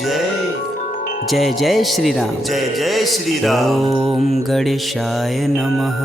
जय जय जय श्री राम। जय जय श्री राम। ओम गणेशाय नमः।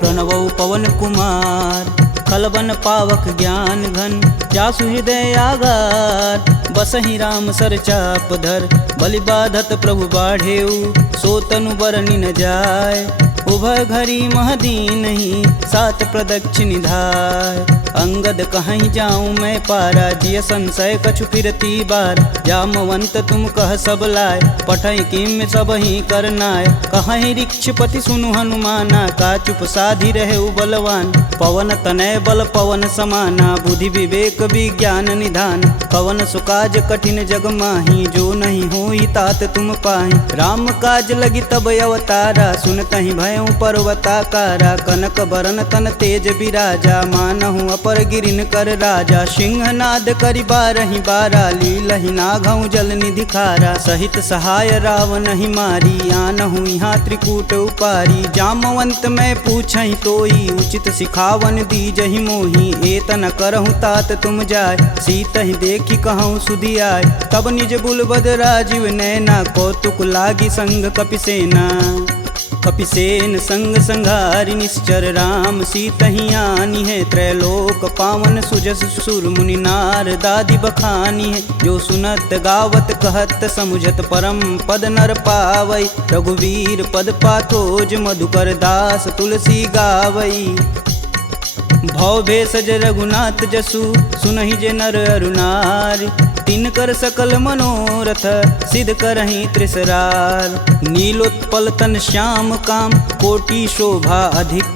प्रणवौ पवन कुमार खलबन पावक ज्ञान घन, जासु हृदय आगार बसहि राम सर चाप धर। बलि बाधत प्रभु बाढ़ेऊ, सो तनु बरनि न जाय। उभय घरी महदीन ही, सात प्रदक्षिण धाय। अंगद कहीं जाऊं मैं पारा, जिय संशय कछु फिरती बार। जामवंत तुम कह सब लाय, पठई किम सब ही करनाय। कहीं ऋक्षपति सुनु हनुमाना, का चुप साधि रहे बलवान। पवन तनय बल पवन समाना, बुद्धि विवेक विज्ञान निधान। पवन सुकाज कठिन जग माही, जो नहीं होई तात तुम पाही। राम काज लगी तब अवतारा, सुनतहि भयउ पर्वताकारा। कनक बरन तन तेज बिराजा, मानहु अपर गिरिन कर राजा। सिंहनाद करि बारहि बारा, लीलहि नाघउ जल निधि खारा। सहित सहाय रावण ही मारी, आनहु यहाँ त्रिकूट उपारी। जामवंत मैं पूछहि तोई, उचित सिखावन दीजहि मोही। एतन करहु तात तुम जाय, सीतहि देखि कहूँ सुधियाय। तब निज बुलबद राजीव नैना, कौतुक लागी संग कपिसेना। कपिसेन संग संघारि निश्चर, राम सीतहि आनी है। त्रैलोक पावन सुजस सुर मुनि नार, दादि बखानी है। जो सुनत गावत कहत समुझत, परम पद नर पावई। रघुवीर पद पाथोज, मधुकर दास तुलसी गावई। भव भेषज रघुनाथ जसु, सुनहि जे नर अरु नारी। तिनकर सकल मनोरथ, सिद्ध करहि त्रिसरार। नीलोत्पल तन श्याम काम, कोटि शोभा अधिक।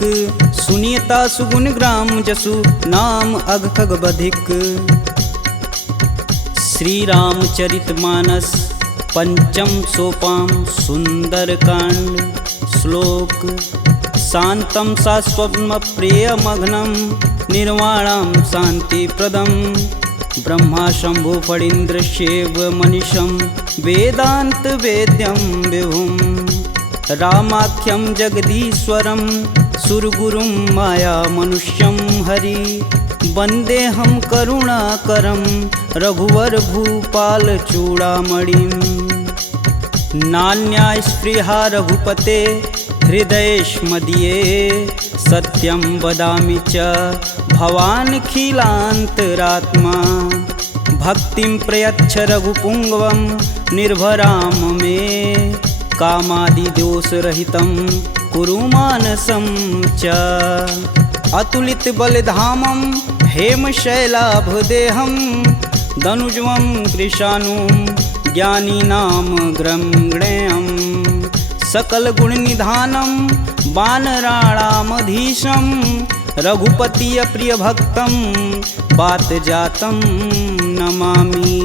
सुनियता सुगुण ग्राम जसु, नाम अघ खग बधिक। श्री रामचरित मानस पंचम सोपान, सुंदर कांड। श्लोक शांतं शाश्वतं प्रियमघ्नं, निर्वाणं शांतिप्रदं। ब्रह्मा शंभु फणीन्द्रशैव मनीषं, वेदांत वेद्यं विभुं। रामाख्यं जगदीश्वरं, सुरगुरुं माया मनुष्यं हरि। वन्देऽहं करुणाकरं, रघुवर भूपाल चूड़ामणिं। नान्या स्पृहा रघुपते, हृदयेष्मदीये। सत्यं वदामि च भवानखिलान्तरात्मा। भक्तिं प्रयच्छ रघुपुङ्गवं, निर्भराम मे। कामादिदोषरहितं कुरु मानसं च। अतुलित बलधामं, हेमशैलाभदेहं। दनुजं कृशानुं, ज्ञानीनां ग्रम्गणेयम्। सकल गुण निधानं, वानराणामधीशं। रघुपति प्रिय भक्तं, बात जातं नमामि।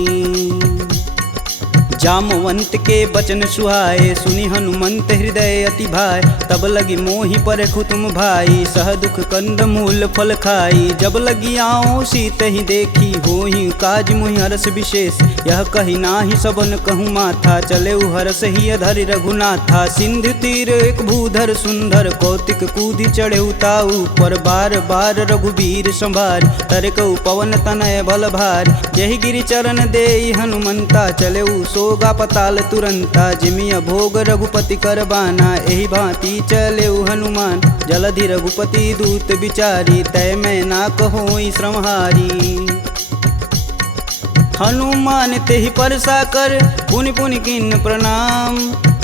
जामवंत के बचन सुहाए, सुनि हनुमंत हृदय अति भाय। तब लगी मोहि परखु तुम भाई, सह दुख कंद मूल फल खाई। जब लगी आओ सीतहि देखी, होहि काज मुहि हरस विशेष। यह कही नाही सबन कहूँ माथा, चले हरस ही अधरि रघुनाथा। सिंधु तीर एक भूधर सुंदर, कौतिक कूदि चढ़े ताऊ पर। बार बार रघुबीर संभार, तरकऊ पवन तनय बल भार। यही गिरि चरण देई हनुमंता, चले सोगा पताल तुरंता। जिमिय भोग रघुपति कर बाना, एहि भांति चले हनुमान। जलधि रघुपति दूत बिचारी, तय मैं ना कहोई श्रमहारी। हनुमान तेहि परसा कर, पुनि पुनि किन्न प्रणाम।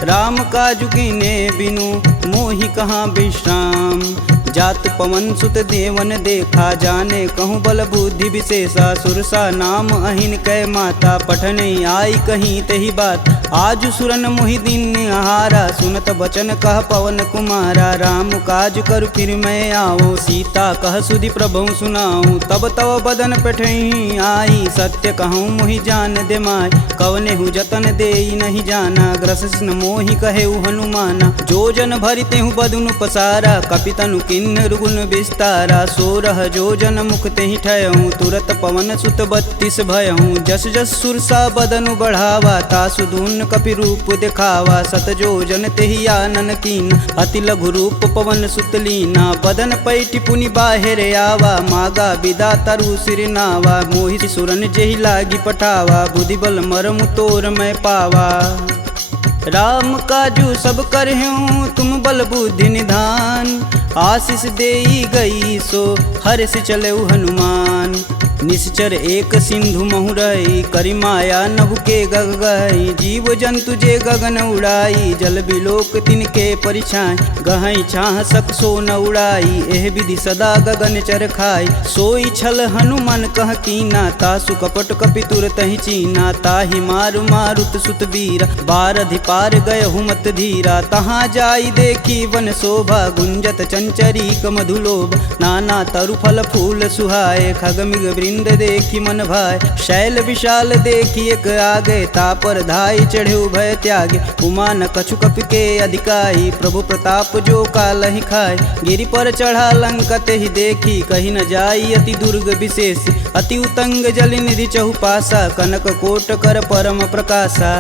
राम काजु कीन्हे बिनु, मोहि कहाँ विश्राम। जात पवन सुत देवन देखा, जाने कहूँ बल बुद्धि विशेषा। सुरसा नाम अहिन कै माता, पठने आई कहीं तही बात। आज सुरन मोहि दिन आहारा, सुनत बचन कह पवन कुमारा। राम काज कर फिर मैं आओ, सीता कह सुधि प्रभु सुनाऊं। तब तव बदन पठही आई, सत्य कहूँ मोहि जान दे माय। कवने हु जतन देई नहीं जाना, ग्रसिन मोहि कहेउ हनुमाना। जो जन भरिते हूँ बदनु पसारा, कपितनु किन्नर गुण विस्तारा। 16 जोजन मुख तेहि ठयहूँ, तुरत पवन सुत 32 भयहूँ। जस जस सुरसा बदनु बढ़ावा, तासु दून हनुमन कपि रूप दिखावा, सत जो जन तेहि आनन कीन, अति लघु रूप पवन सुत लीना, बदन पैठि पुनि बाहिर आवा, मागा बिदा तरु सिर नावा, मोहि सुरन जेहि लागी पठावा, बुद्धि बल मरमु तोर मैं पावा। राम काजू सब करहूँ तुम बल बुद्धि निधान, आशीष देई गई सो हर्ष चले हनुमान, निश्चर एक सिंधु महुरई, करि माया नभ के गग गई, जीव जंतु जे गगन उड़ाई, जल बिलोक तिनके परिछाई, गहई छाह सक सो न उड़ाई, एह विधि सदा गगन चर खाई, सोई छल हनुमान कह कीना, तासु कपट कपि तुरत ही चीना, ताहि मारु मारुत सुत वीर, बारधि पार गय हुमत धीरा, तहाँ जाई देखी वन शोभा, गुंजत चंचरी मधुलोभ, नाना तरु फल फूल सुहाए, खगमिग वृंद देखी मन भाय, शैल विशाल देखी एक आगे, तापर धाई चढ़े भय त्यागे, उमा न कछु कपि के अधिकाई, प्रभु प्रताप जो कालहि खाए, गिरि पर चढ़ा लंका तेहि देखी, कहीं न जाई अति दुर्ग विशेष, अति उतंग जल निधि चहुपासा, कनक कोट कर परम प्रकाशा,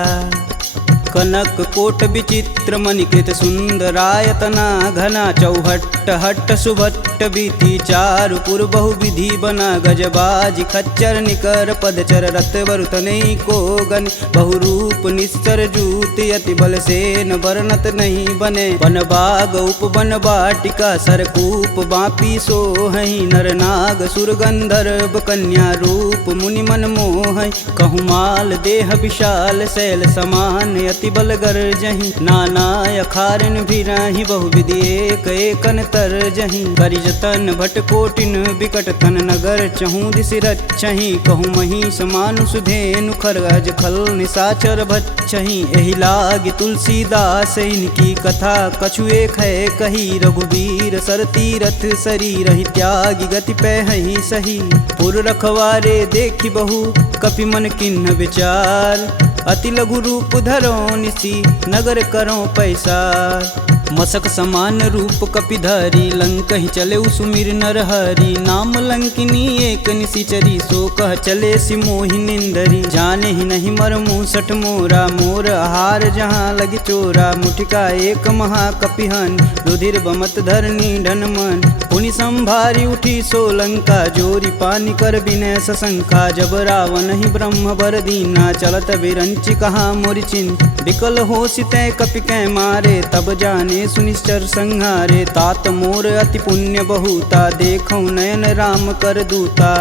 कनक कोट विचित्र मणिकृत सुंदरायतना, घना चौहट्ट हट्ट सुभट्ट बीती, चारु पुर बहु विधि बना, गजबाज खच्चर निकर पदचर, रत वरुतनई को गन, बहुरूप निश्चर जूति, अति बल सेन वर्णत नहीं बने, वन बाग उपवन बाटिका, सरकूप बापी सोहई, नर नाग सुर गंधर्व कन्या, रूप मुनि मन मोहई, कहूँ देह विशाल शैल समान, अति बल गर्जहि, नाना अखारन भिराहि, बहुविधि एक एकन तरजहि, करि जतन भट कोटिन विकट तन, नगर चहूँ दिस रचहि, कहूँ महिष मानुष धेनु, खरगज खल निशाचर भच्छहि, एहि लागी तुलसीदास इनकी कथा, कछु एक है कही, रघुवीर सर तीरथ शरीर, त्यागी गति पैहि सही, पुर रखवारे देखी बहु कपि मन किन्ह विचार, अति लघु रूप धरो निसी नगर करो पैसार, मसक समान रूप कपिधरी, लंक ही चले सुमिर नर हरि, नाम लंकिनी एक निशिचरी, सो कह चले सि मोहि निंदरी, जाने ही नहीं मर मूसठ मोरा, मोर आहार जहाँ लगी चोरा, मुठिका एक महाकपिहन, रुधिर बमत धरनी ढन मन, पुनि संभारी उठी सो लंका, जोरी पानी कर बिनय सशंका, जब रावण ही ब्रह्म बर दीना, चलत बिरंचि कहा मोरि चिन्ह, विकल हो सितै कपि कै मारे, तब जाने सुनिश्चर संहारे, तात मोर अति पुण्य बहुता, देखौ नयन राम कर दूता,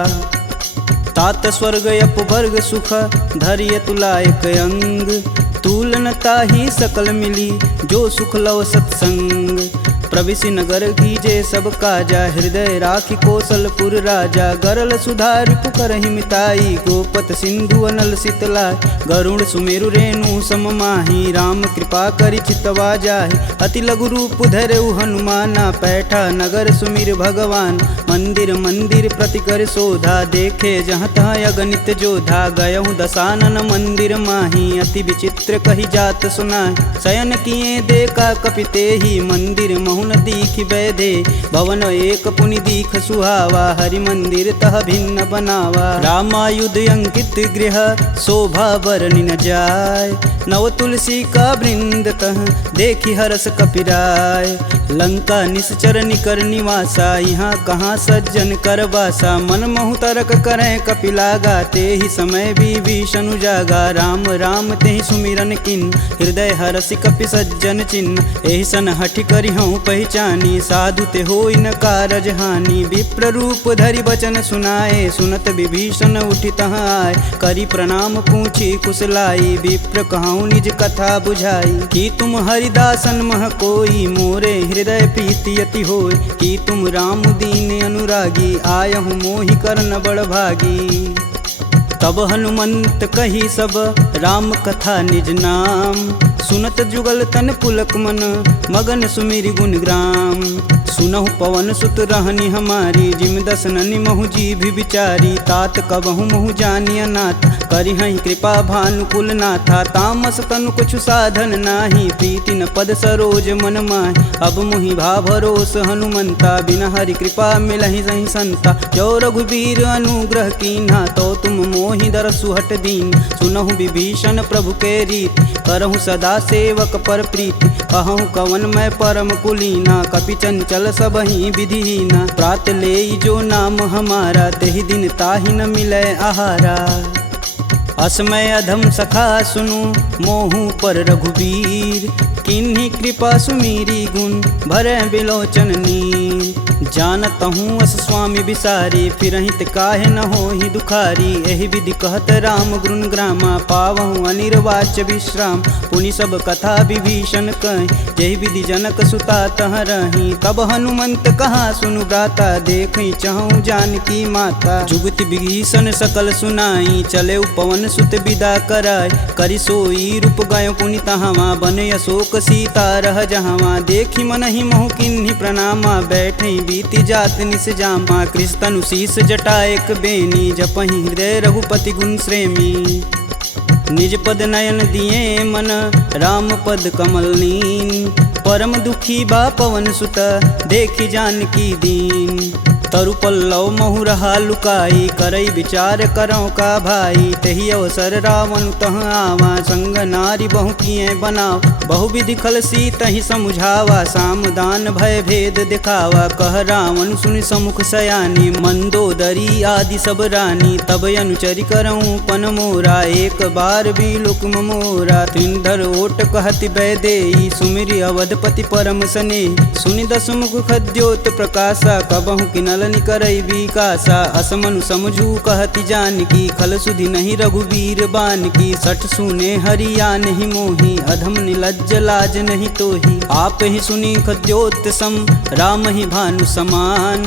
तात स्वर्ग अपवर्ग सुख, धरिय तुलायक अंग, तूलन ताहि सकल मिली, जो सुख लव सत्संग, प्रविशि नगर कीजे सब काजा, हृदय राखि कौशलपुर राजा, गरल सुधार पुकरहि मिताई, गोपत सिंधु अनल शीतलाय, गरुड़ सुमेरु रेणु सम माही, राम कृपा करि चितवा जाहि, अति लघु रूप धरऊ हनुमाना, पैठा नगर सुमिर भगवान, मंदिर मंदिर प्रति कर शोधा, देखे जहाँ तहाँ अगणित जोधा, गयहु दसानन मंदिर माही, अति विचित्र कही जात सुनाय, शयन किए देखा कपि तेहि, मंदिर महु न दीख बैधे, भवन एक पुनि दीख सुहावा, हरि मंदिर तह भिन्न बनावा, रामायुध अंकित गृह शोभा बरनि न जाय, नव तुलसी का वृंद तह देखी हरस कपिराय, लंका निश्चर निकर निवासा, यहाँ कहाँ सज्जन कर बासा, मन महु तरक करें कपिलागा, ते ही समय विभीषण जागा, राम राम ते ही सुमिरन किन, हृदय हरसि कपि सज्जन चिन्ह, एहि सन हठि करि हूँ पहचानी, साधु ते होई न कारज हानि, विप्र रूप धरि बचन सुनाए, सुनत विभीषण उठि तहाँ आए, करि प्रणाम पूछी कुशलाई, विप्र कहूँ निज कथा बुझाई, कि तुम हरिदासन मह कोई, मोरे हृदय प्रीति अति होय, कि तुम राम दीन अनुरागी, आयहु मोहि करन बड़ भागी, तब हनुमंत कही सब राम कथा निज नाम, सुनत जुगल तन पुलक मन, मगन सुमिरि गुण ग्राम, सुनहु पवन सुत रहनी हमारी, जिम दसननि महु जी भी विचारी। तात कबहु महु जानिय नाथ, करिहहि कृपा भानुकुल नाथा। तामस तनु कुछु साधन नाही, प्रीति न पद सरोज मन माहि। अब मुहि भा भरोस हनुमंता, बिना हरि कृपा मिलहि सही संता। जो रघुबीर अनुग्रह कीन्हा, तो तुम मोहि दरसु हट दीन। सुनहु विभीषण प्रभु के रीति, करहु सदा सेवक पर प्रीति। कहूँ कवन मैं परम कुलीना, कपि चंचल सबहि विधिहीना। प्रात लेई जो नाम हमारा, तेहि दिन ताहि न मिलै आहारा। असमय अधम सखा सुनु, मोहु पर रघुबीर। किन्हीं कृपा सुमीरी गुण, भरै बिलोचन नीर। जानत हूँ अस स्वामी बिसारी, फिरहित काहे न होहि दुखारी। एहि विधि कहत राम गुण ग्रामा, पावहु अनिर्वाच्य विश्राम। पुनि सब कथा विभीषण कहि, जेहि विधि जनक सुता तह रही। तब हनुमंत कहा सुनु भ्राता, देखहि चहु जानकी माता। जुगति विभीषण सकल सुनाई, चले पवन सुत विदा कराय। करि सोई रूप गयो पुनि तहावा, बन अशोक सीता रह जहावा। देखि मनहि महु किन्हीं प्रणामा, बैठे बीति जात निस जामा। कृष्ण शीस जटा एक बेनी, जपहि हृदय रघुपति गुण श्रेमी। निज पद नयन दिए मन, राम पद कमल नीन। परम दुखी बा पवन सुत, देखि जानकी दीन। तरु पल्लव महु रहा लुकाई, करई विचार करौ का भाई। तही अवसर रावण तह आवा, संग नारी बहु किए बनाव। बहु विधि खल सीतहि समुझावा, साम दान भय भेद दिखावा। कह रावण सुनि समुख सयानी, मंदोदरी आदि सब रानी। तब अनुचरि करऊँ पन मोरा, एक बार भी लुक मोरा। त्रिंधर ओट कहति बैदेई, सुमिरि अवधपति परम स्नेही। सुनि दसमुख खद्योत प्रकाशा, कबहु किनल करई विकासा। असमनु समझू कहति जानकी, खल सुधि नहीं रघुबीर बान की। सठ सुने हरिया नहीं मोही, अधम निलज्ज लाज नहीं तोही। आप ही सुनी खद्योत सम, राम ही भानु समान।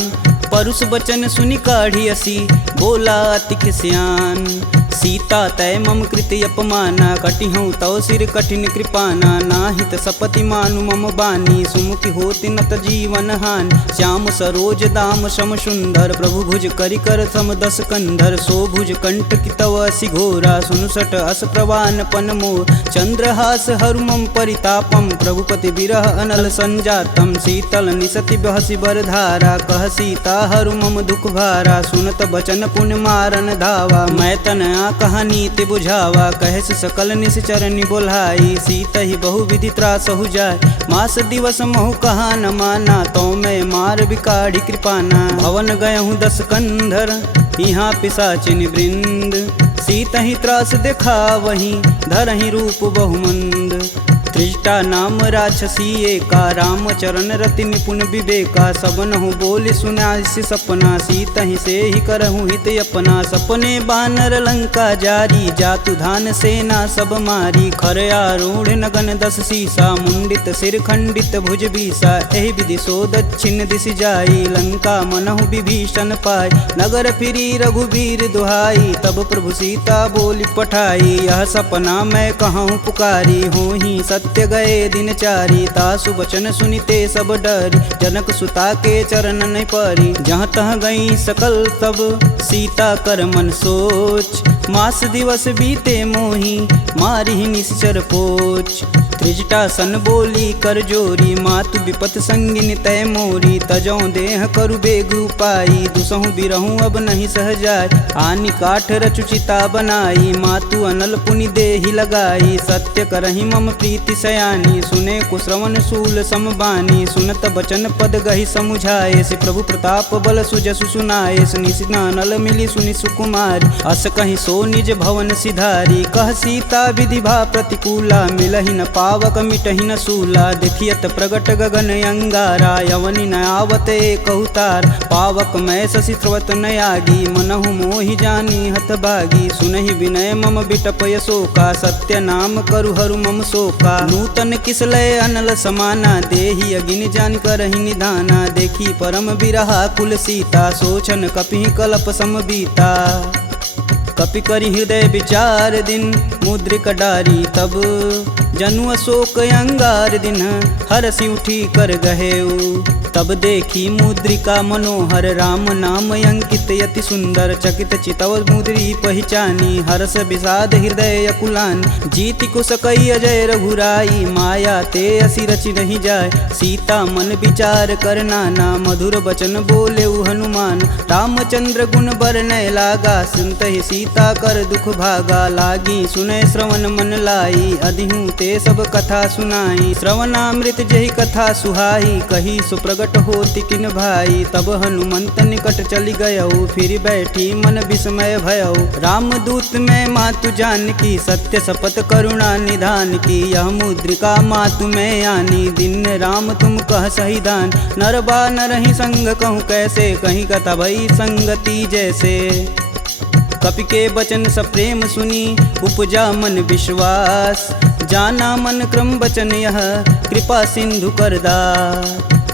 परुष बचन सुनि काढ़ी असी, बोला अति खिसियान। सीता तय मम कृति अपमाना, कटिहूँ तव सिर कठिन कृपाना। नाहित सपति मानु मम बानी, सुमुखि होति नत जीवन हानि। श्याम सरोज दाम सम सुंदर, प्रभु भुज करि कर सम दस कंधर। सो भुज कंठ की तव असि घोरा, सुनुसट अस प्रवान पन मोर। चंद्रहास हरु मम परितापम, प्रभुपति बिरह अनल संजातम। शीतल निसति बहसि बर धारा, कह सीता हरु मम दुख भारा। सुनत बचन पुन मारन धावा, मैं तन कहानी ते बुझावा। कहस सकल निश्चरनि बोलाई, सीत ही बहु विधि त्रासहु जाय। मास दिवस महु कहा न माना, तो मैं मार बिकाढ़ी कृपाना। भवन गयहूँ दस कंधर, यहाँ पिशाचिन वृंद। सीत ही त्रास देखा वहीं, धरहि रूप बहुमंद। त्रिजटा नाम राक्षसी एका, राम चरण रति निपुण विवेका। सबनहु बोल सुनासि सपना, सीत ही से ही करहु हित अपना। सपने बानर लंका जारी, जातु धान सेना सब मारी। खर आरूढ़ नगन दस सीसा, मुंडित सिर खंडित भुज बीसा। एहि विधि सो दक्षिण दिश जाई, लंका मनहु विभीषण पाय। नगर फिरी रघुबीर दुहाई, तब प्रभु सीता बोली पठाई। यह सपना मैं कहूँ पुकारी, हूँ ही सत्य गए दिन चारी। तासु बचन सुनिते सब डरी, जनक सुता के चरण नहीं परी। जहाँ तह गई सकल तब सीता कर मन सोच। मास दिवस बीते मोही, मारी निश्चर पोच। त्रिजटा सन बोली कर जोरी, मातु विपत संगिन तय मोरी। तजौ देह करु बेग उपाई, दुसहु बिरहूँ अब नहीं सह जाय। आनि काठ रचुचिता बनाई, मातु अनल पुनि देहि लगाई। सत्य करहि मम प्रीति सयानी, सुने कुश्रवण शूल समबानी। सुनत बचन पद गहि समुझाए, से प्रभु प्रताप बल सुजसु सुनाए। निशिना नल मिली सुनि सुकुमारी, अस कहि सो निज भवन सिधारी। कह सीता विधि भा प्रतिकूला, मिलहि न पावक मिटहि न सूला। देखियत प्रगट गगन अंगारा, यवनि न आवत एक अवतार। पावक मैं शशि स्रवत न आगी, मनहु मोहि जानी हत भागी। सुनहि विनय मम बिटपय शोका, सत्य नाम करु हरु मम शोका। नूतन किसलय अनल समाना, देहि अगिन जान करहि निधाना। देखी परम बिरहा कुल सीता, सोचन कपि कलप सम बीता। कपि करि हृदय विचार दिन, मुद्रिक डारी तब। जनु अशोक अंगार दिन, हरसि उठी कर गहेऊ। तब देखी मुद्रिका मनोहर राम नाम अंकित यति सुंदर चकित चितव मुद्री पहचानी हर्ष विषाद हृदय अकुलान जीति को सकई अजय रघुराई माया ते असी रचि नहीं जाय सीता मन विचार कर नाना मधुर बचन बोले हनुमान रामचंद्र गुण बरनय लागा सुनत ही सीता कर दुख भागा लागी सुनय श्रवण मन लाई अधिहूँ ते सब कथा सुनाई श्रवणामृत जही कथा सुहाई कही सुप्रगट होति किन भाई तब हनुमंत निकट चली गयऊ फिर बैठी मन विस्मय भयऊ रामदूत में मातु जानकी सत्य शपथ करुणा निधान की यह मुद्रिका मातु में आनी दिन राम तुम कह सही दान नरबा नरहि संग कहूँ कैसे कहीं कथा भई संगति जैसे कपि के बचन सप्रेम सुनी उपजा मन विश्वास जाना मन क्रम बचन यह कृपा सिंधु करदा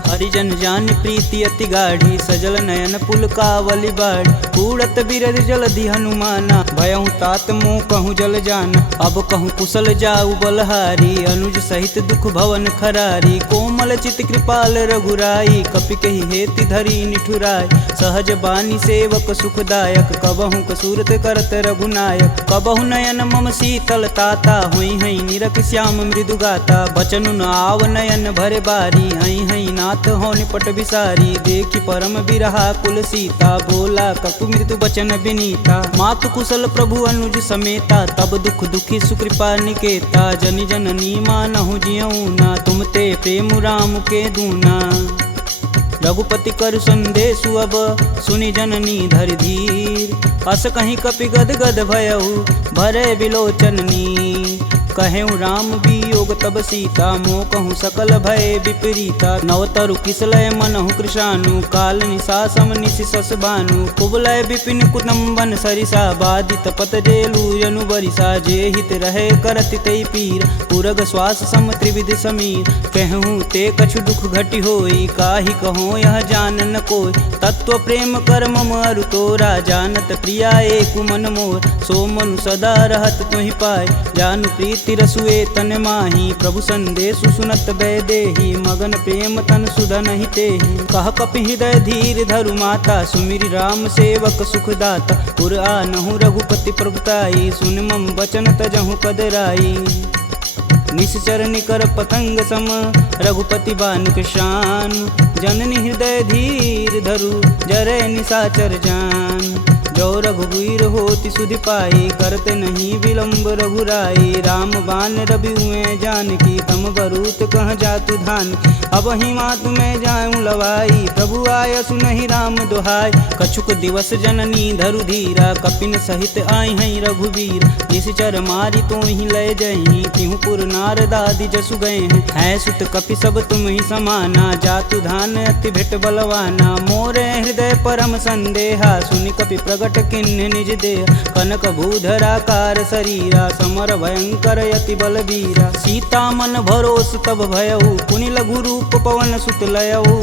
हरिजन जान प्रीति अति गाढ़ी सजल नयन पुल कावली बाढ़ उड़त बिरद जलधि हनुमाना भयहु तात मोह कहूँ जल जान अब कहूँ कुशल जाऊ बलहारी अनुज सहित दुख भवन खरारी कोमल चित कृपाल रघुराई कपि कही हेति धरी निठुराय सहज बानी सेवक सुखदायक कबहु कसूरत करत रघुनायक कबहु नयन मम शीतल ताता हुई हई निरख श्याम मृदु गाता बचनु न आव नयन भरे बारी हई हई नाथ हो निपट विसारी देखी परम बिरहा कुल सीता बोला कपु मृदु बचन विनीता मातु कुशल प्रभु अनुज समेता तब दुख दुखी सुकृपा निकेता जनि जननी मानहु जियऊ ना तुम ते प्रेम राम के दूना रघुपति कर संदेशु अब सुनि जननी धरि धीर अस कहीं कपि गद गद भयऊ भरे विलोचननी कहेऊ राम वियोग तब सीता मोह कहूँ सकल भय विपरीता नवतरु किसलय मनहु कृशानु काल निशा सम निशि सस भानु कुबलय विपिन कुटुम्बन सरिसा बाधित पत जेलु जनु बरिसा जे हित रहे करति तै पीर पुरग श्वास सम त्रिविध समीर कहूँ ते कछु दुख घटि होई काहि कहो यह जान न कोय तत्व प्रेम कर मम अरु तोरा जानत प्रिया एक मन मोर सो मनु सदा रहत तुहि पाय जानु प्रीति रसुए तन माही प्रभु संदेशु सुनत बैदेही मगन प्रेम तन सुधन ही तेहि कह कपि हृदय धीर धरु माता सुमिरि राम सेवक सुखदाता पुर आनहु रघुपति प्रभुताई सुन मम बचन तजहु कदराई निश्चर निकर पतंग सम रघुपति बानिक शान जननी हृदय धीर धरु जरे निशाचर जान जो रघुवीर होति सुधि पाई करते नहीं विलम्ब रघुराई राम बान रवि हुए जानकी तम बरूत कह जातु धान अब ही मातु में जाऊं लवाई प्रभु आय सुनहि राम दुहाई कछुक दिवस जननी धरु धीरा कपिन सहित आई हैं रघुवीर निश्चर मारी तो ही लय जही तिहु पुर नारदादि जसु गए हैं है सुत कपि सब तुम ही समाना जातु धान अति भेट बलवाना मोरे हृदय परम संदेहा सुनि कपि प्रगट किन्ह निज देह कनक भूधराकार शरीरा समर भयंकर यति बलबीरा सीता मन भरोस तब भयऊ पुनि लघु रूप पवन सुत लयऊ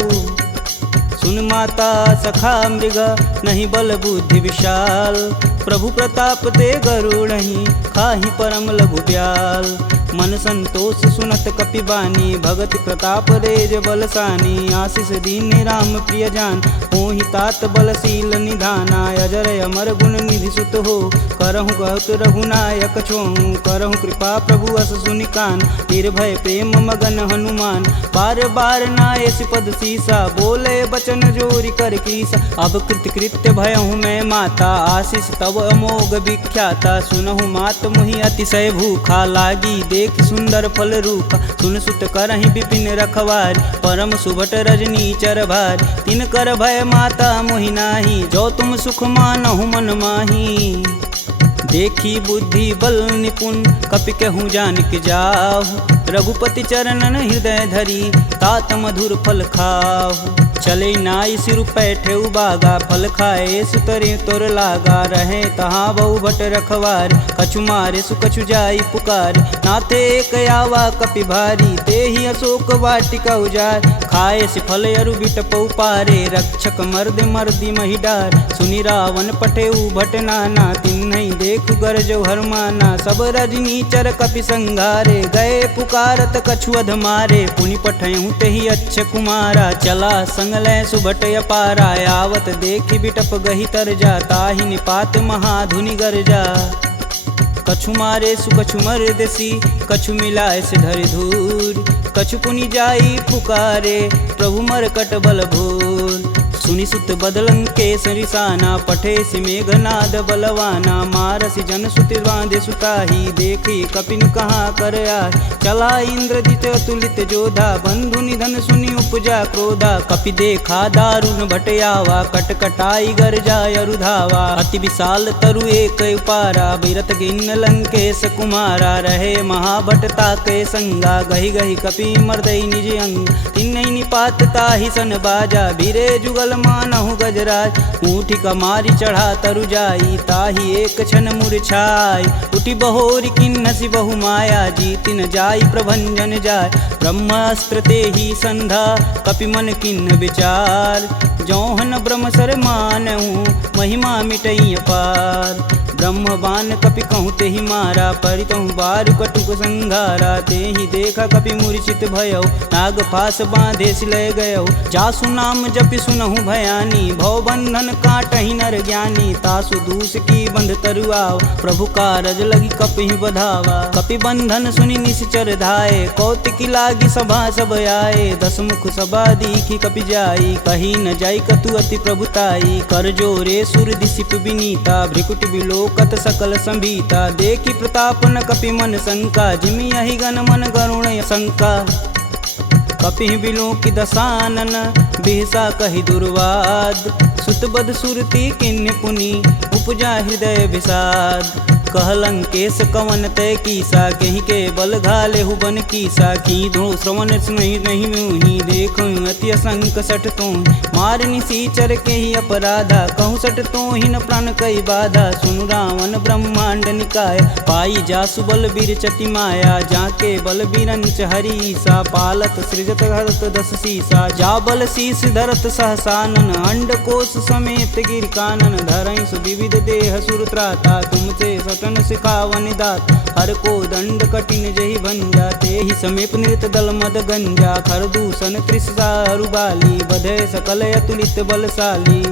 सुन माता सखा मृग नहीं बल बुद्धि विशाल प्रभु प्रताप ते गरुड़हि खाहि परम लघु ब्याल मन संतोष सुनत कपि बानी भगति प्रताप रेज बलसानी आशीष दीन राम प्रिय जान होहि तात बलशील निधाना अजर अमर गुण निधि सुत हो करहु कहत रघुनायक छोहु करहु कृपा प्रभु अस सुनिकान निर्भय प्रेम मगन हनुमान बार बार नायस पद सीसा बोले बचन जोरी कर कीसा अब कृत्य भयहु मैं माता आशीष तब अमोघ विख्याता सुनहु मात मुहि अतिशय भूखा लागी देख सुंदर फल रूप सुन सुत करहि विपिन रखवार परम सुभट रजनी चर भार तिन कर भय माता मोहि नाही जो तुम सुख मानहु मन माही देखी बुद्धि बल निपुण कपि कहूँ जानक जाहु रघुपति चरणन हृदय धरी तात मधुर फल खाहु चले नाई सिर पैठे बागा, फल खाए सुतरे तोर लागा। रहे तहाँ बहु भट रखवार, कछु मारे सु कछु जाई पुकार। नाथे एक आवा कपि भारी, ते ही अशोक वाटिका उजार। खाए से फल अरु बिटपौ पारे, रक्षक मर्द मर्दी महिडार। सुनि रावण पठेऊ भट नाना, तिन्हि देखु गरजौ हरमाना। सब रजनीचर कपि संघारे, गए पुकारत कछु अध मारे। पुनि पठयहु तेहि अच्छ कुमारा, चला संग लै सुभट अपारा। आवत देखि बिटप गहि तरजा, ताहि निपात महाधुनि गरजा। कछु मारे सु कछु मर्दसी, कछु मिलाए से धरि धूर। कछु पुनि जाई पुकारे, प्रभु मरकट बल भूर। सुनि सुत बदलंकेश रिसाना, पठे सि मेघनाद बलवाना। मारसि जन सुति बांधे सुताही, देखी कपिन कहाँ कर आय। चला इंद्रजित अतुलित जोधा, बंधु निधन सुनि उपजा क्रोधा। कपि देखा दारुण भट आवा, कटकटाई गरजा अरुधावा। अति विशाल तरु एक उपारा, बिरत गिन्न लंकेश कुमारा। रहे महाभट ताके संगा, गहि गहि कपि मर्दई निज अंग। तिन्हि निपात ताहि सन बाजा, भीरे जुगल मानहु गजराज। ऊँठी कमारी चढ़ा तरु जाई, ताहि एक क्षण मूर्छाई। उठि बहोरी किन्नसी बहु माया, जीति न जाई प्रभंजन जाय। ब्रह्मास्त्र तेहि संधा, कपि मन किन्न विचार। जौहन ब्रह्म सर मानहु, महिमा मिटई अपार। ब्रह्म बान कपि कहूँ तेहि मारा, परितहु बारु कटुक संघारा। तेहि देखा कपि मूर्छित भयउ, नाग पास बांधे सिलय गयउ। जासु नाम जपि सुनहु भयानी, भव बंधन काटहि नर ज्ञानी। तासु दूस की बंध तरुआव, प्रभु कारज लगी कपि बधावा। कपि बंधन सुनि निश्चर धाये, कौतिकी लागी सभा सब आए। दस मुख सभा दीखी कपि जाई, कही न जाई कतु अति प्रभुताई। कर जोरे सुर दिसिप विनीता, भ्रिकुट बिलोकत सकल संभीता। देखी प्रताप न कपि मन शंका, जिमि यही गण मन गरुण शंका। कपि बिलो की दसानन, बिहसा कहि दुर्वाद। सुतबद सुरती किन्य पुनि, उपजा हृदय विषाद। कहलंकेश कवन तय कीसा, कहीं के बल घाले हुबन कीसा। की धो श्रवण नहीं नहीं मुहि, देखो अति असंक सठ तो। मार निसीचर के ही अपराधा, कहूँ सठ तो ही न प्राण कई बाधा। सुनु रावण ब्रह्मांड निकाय, पाई जासु बल बीर चति माया। जाके बल बीरंच हरीसा, पालत सृजत हरत दस सीसा। जा बल शीस धरत सहसानन, अंड कोश समेत गिर कानन। धरई सुविविध देह सुर त्राता, तुमसे सटन सिखावन दात। हर को दंड कठिन जहि भंजा, तेहि समीप नृत दल मद गंजा। खरदूषण त्रिषा अरुबाली, बधे सकल अतुलित बलशाली।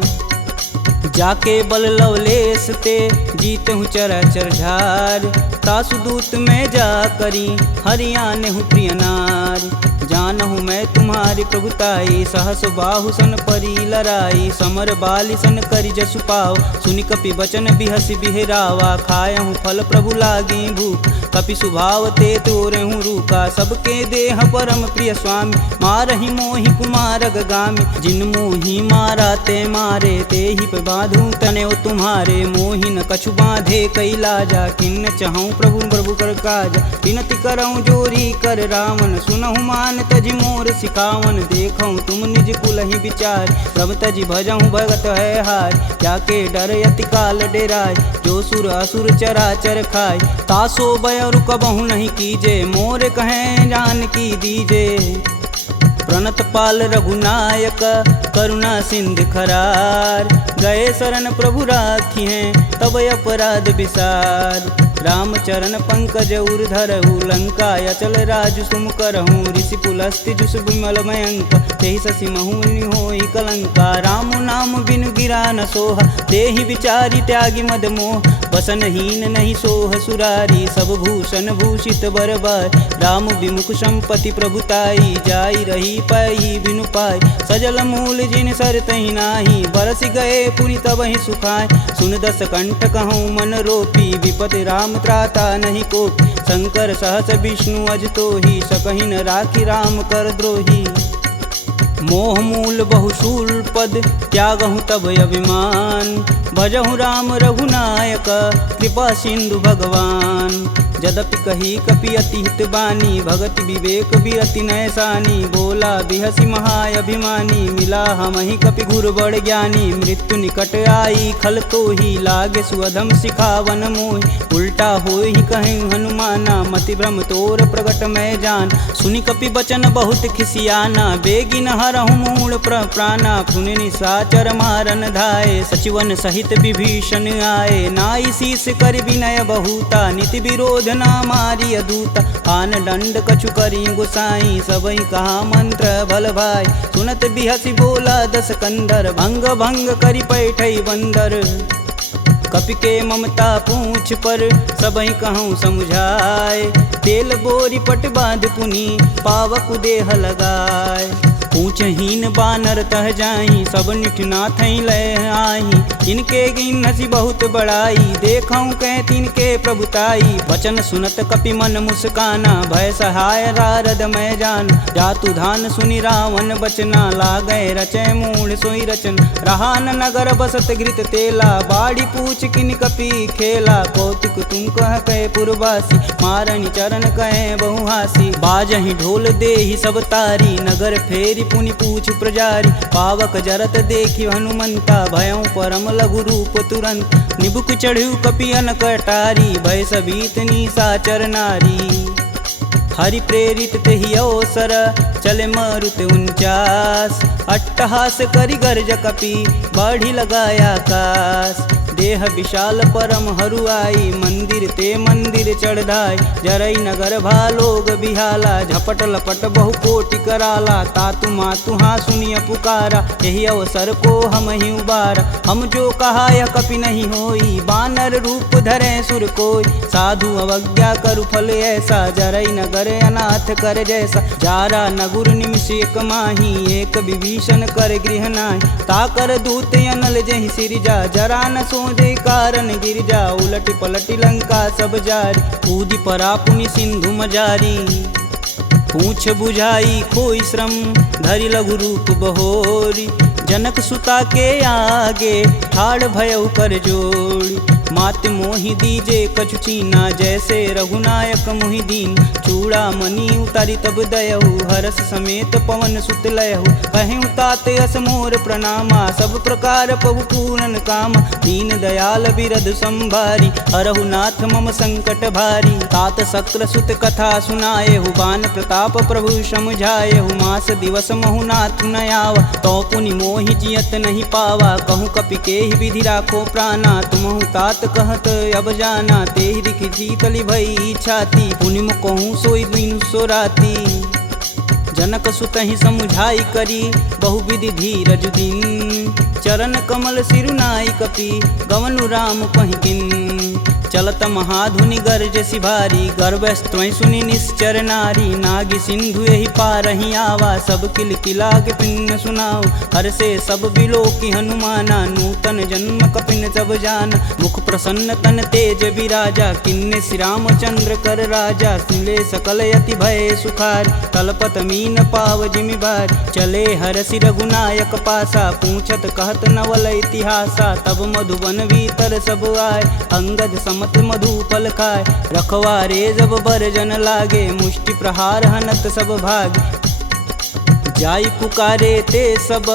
जाके बल लवलेश ते, जीतहु चराचर झार। तासु दूत में जा करी, हरियाने हूँ प्रिय नार। जानहु मैं तुम्हारी प्रभुताई, सहस बाहु सन परी लराई। समर बाली सन करि जसु पाव, सुनि कपि बचन बिहसि बिहरावा। खायहु फल प्रभु लागी भूख, कपि सुभाव ते तोरहु रूखा। सबके देह परम प्रिय स्वामी, मारहि मोहि कुमार गामी। जिन मोहि मारा ते मारे, तेहि पे बांधु तने तुम्हारे। मोहि न कछु बांधे कैलाजा, किन्न चहु प्रभु प्रभु कर काज। विनति करऊँ जोरी कर रावण, सुनहु मान तजि मोर सिखावन। देखऊँ तुम निज कुलहि विचार, प्रभ तजि भजहु भगत है हार। जाके डर यति काल डेराय, जो सुर असुर चराचर खाय। तासो भय रुकबहु नहीं कीजे, मोर कहें जान की दीजे। प्रणत पाल रघुनायक, करुणा सिंध खरार। गए शरण प्रभु राखी हैं, तब अपराध विसार। रामचरण पंकज उर धरहु, लंका अचल राजु सुम करहूँ। ऋषि पुलस्ति जुस विमल मयंक, तेहि शशि महुनि होई कलंका। राम नाम बिनु गिरा न सोहा, देहि विचारी त्यागी मद मोह। वसनहीन नहीं सोह सुरारी, सब भूषण भूषित बरबार। राम विमुख संपत्ति प्रभुताई, जाई रही पाई बिनु पाई। सजल मूल जिन सर तहि नाही, बरस गए पुनि तबहि सुखाय। सुन दस कंठ कहूँ मन रोपी, विपति राम त्राता नहीं कोपी। शंकर सहस विष्णु अज तोहि, सकहि न राखी राम कर द्रोही। मोह मूल बहुशूल पद, त्यागहु तब अभिमान। भजहु राम रघुनायक, कृपा सिंधु भगवान। यद्यपि कही कपि अति हित बानी, भगति विवेक बिरति नैसानी। बोला बिहसी महाअभिमानी, मिला हमहि कपि गुर बड़ ज्ञानी। मृत्यु निकट आई खल तो ही, लागे सुअधम सिखावन मोहि। उल्टा होई कहीं हनुमाना, मति भ्रम तोर प्रगट मैं जान। सुनि कपि बचन बहुत खिसियाना, बेगिन हरहु मूल प्राणा। सुनि निशाचर मारन धाये, सचिवन सहित विभीषण आए। नाई शीस कर विनय बहुता, नीति विरोध ना मारी अदूता। आन दंड कछु करी गुसाई, सबई कहा मंत्र भल भाई। सुनत बिहसी बोला दस कंदर, भंग भंग करि पैठई बंदर। कपि के ममता पूछ पर, सबई कहूँ समझाए। तेल बोरी पट बांध पुनी, पावक देह लगाए। पूछहीन बानर तह जाही, सब निठना थई लय आही। इनके गिन हसी बहुत बड़ाई, देखऊँ कह तिनके प्रभुताई। वचन सुनत कपि मन मुस्काना, भय सहाय रारद मैं जान। जातु धान सुनि रावण बचना, लागय रचय मूढ़ सोई रचन। रहान नगर बसत घृत तेला, बाड़ी पूछ किन कपि खेला। कौतुक तुम कह कहे पुरवासी, मारणी चरण कहे बहुहासी। बाजहि ढोल देहि सब तारी, नगर फेरी पुनि पूछ प्रजारी। पावक जरत देखि हनुमंता, भयउ परम लघु रूप तुरंत। निबुक चढ़ू कपियन कटारी, भय सबीत निशाचर नारी। हरि प्रेरित तेहि अवसर, चले मारुत 49। अट्टहास करि गर्ज कपि, बाढ़ी लगाया आकाश। देह विशाल परम हरुआई, मंदिर ते मंदिर चढ़ाई। जरई नगर भालोग बिहाला, झपट लपट बहु कोटि कराला। तातु मातु हाँ सुनिय पुकारा, यही अवसर को हम ही उबारा। हम जो कहा यह कपि नहीं होई, बानर रूप धरे सुर कोई। साधु अवज्ञा करु फल ऐसा, जरई नगर अनाथ कर जैसा। जारा नगुर निमिष एक माही, एक विभीषण कर गृह नाहि। ताकर दूत अनल जहि सिरजा, जरा न सोजे कारण गिरजा। उलटि पलटि लंका सब जारी, कूदि परा पुनि सिंधु मजारी। पूछ बुझाई खोई श्रम, धरि लघु रूप बहोरी। जनक सुता के आगे, ठाड़ भयउ कर जोड़ी। मात मोहि दीजे कछु चीना, जैसे रघुनायक मोहि दीन। चूड़ा मणि उतारी तब दयहु, हरस समेत पवन सुत लयहु। कहें तात यस मोर प्रणामा, सब प्रकार प्रभु पूरन काम। दीन दयाल बिरध संभारी, हरहु नाथ मम संकट भारी। तात शक्र सुत कथा सुनाएहु, बान प्रताप प्रभु समझाएहु। मास दिवस महु नाथ न आवा, तो पुनि मोहि जियत नहीं पावा। कहूँ कपि के ही विधि राखो प्राणा, तुमहु तात कहत अब जाना। तेहि दिखि शीतली भई छाती, पुनि कहूँ सोई दिन सो राती। जनक सुतहि समुझाई करी, बहुविधि धीरज दिन। चरण कमल सिरुनाई कपि, गवनु राम पहिकिन। चलत महाधुनि गर्ज सिभारी, गर्भस्त्वं सुनि निश्चर नारी। नागी सिंधु यही पारहि आवा, सब किल किलाग पिन्न सुनाओ। हर से सब बिलोकि हनुमाना, नूतन जन्म कपिन सब जान। मुख प्रसन्न तन तेज विराजा, किन्ने श्री रामचंद्र कर राजा। सिले सकल यति भय सुखार, तलपत मीन पाव जिमि भार। चले हरसि रघुनायक पासा, पूछत कहत नवल इतिहासा। तब मधुबन भीतर सब आए, अंगद मत मधुपल खाए। रखवारे जब बरजन लागे, मुष्टि प्रहार हनत सब भाग। जाई पुकारे ते सब,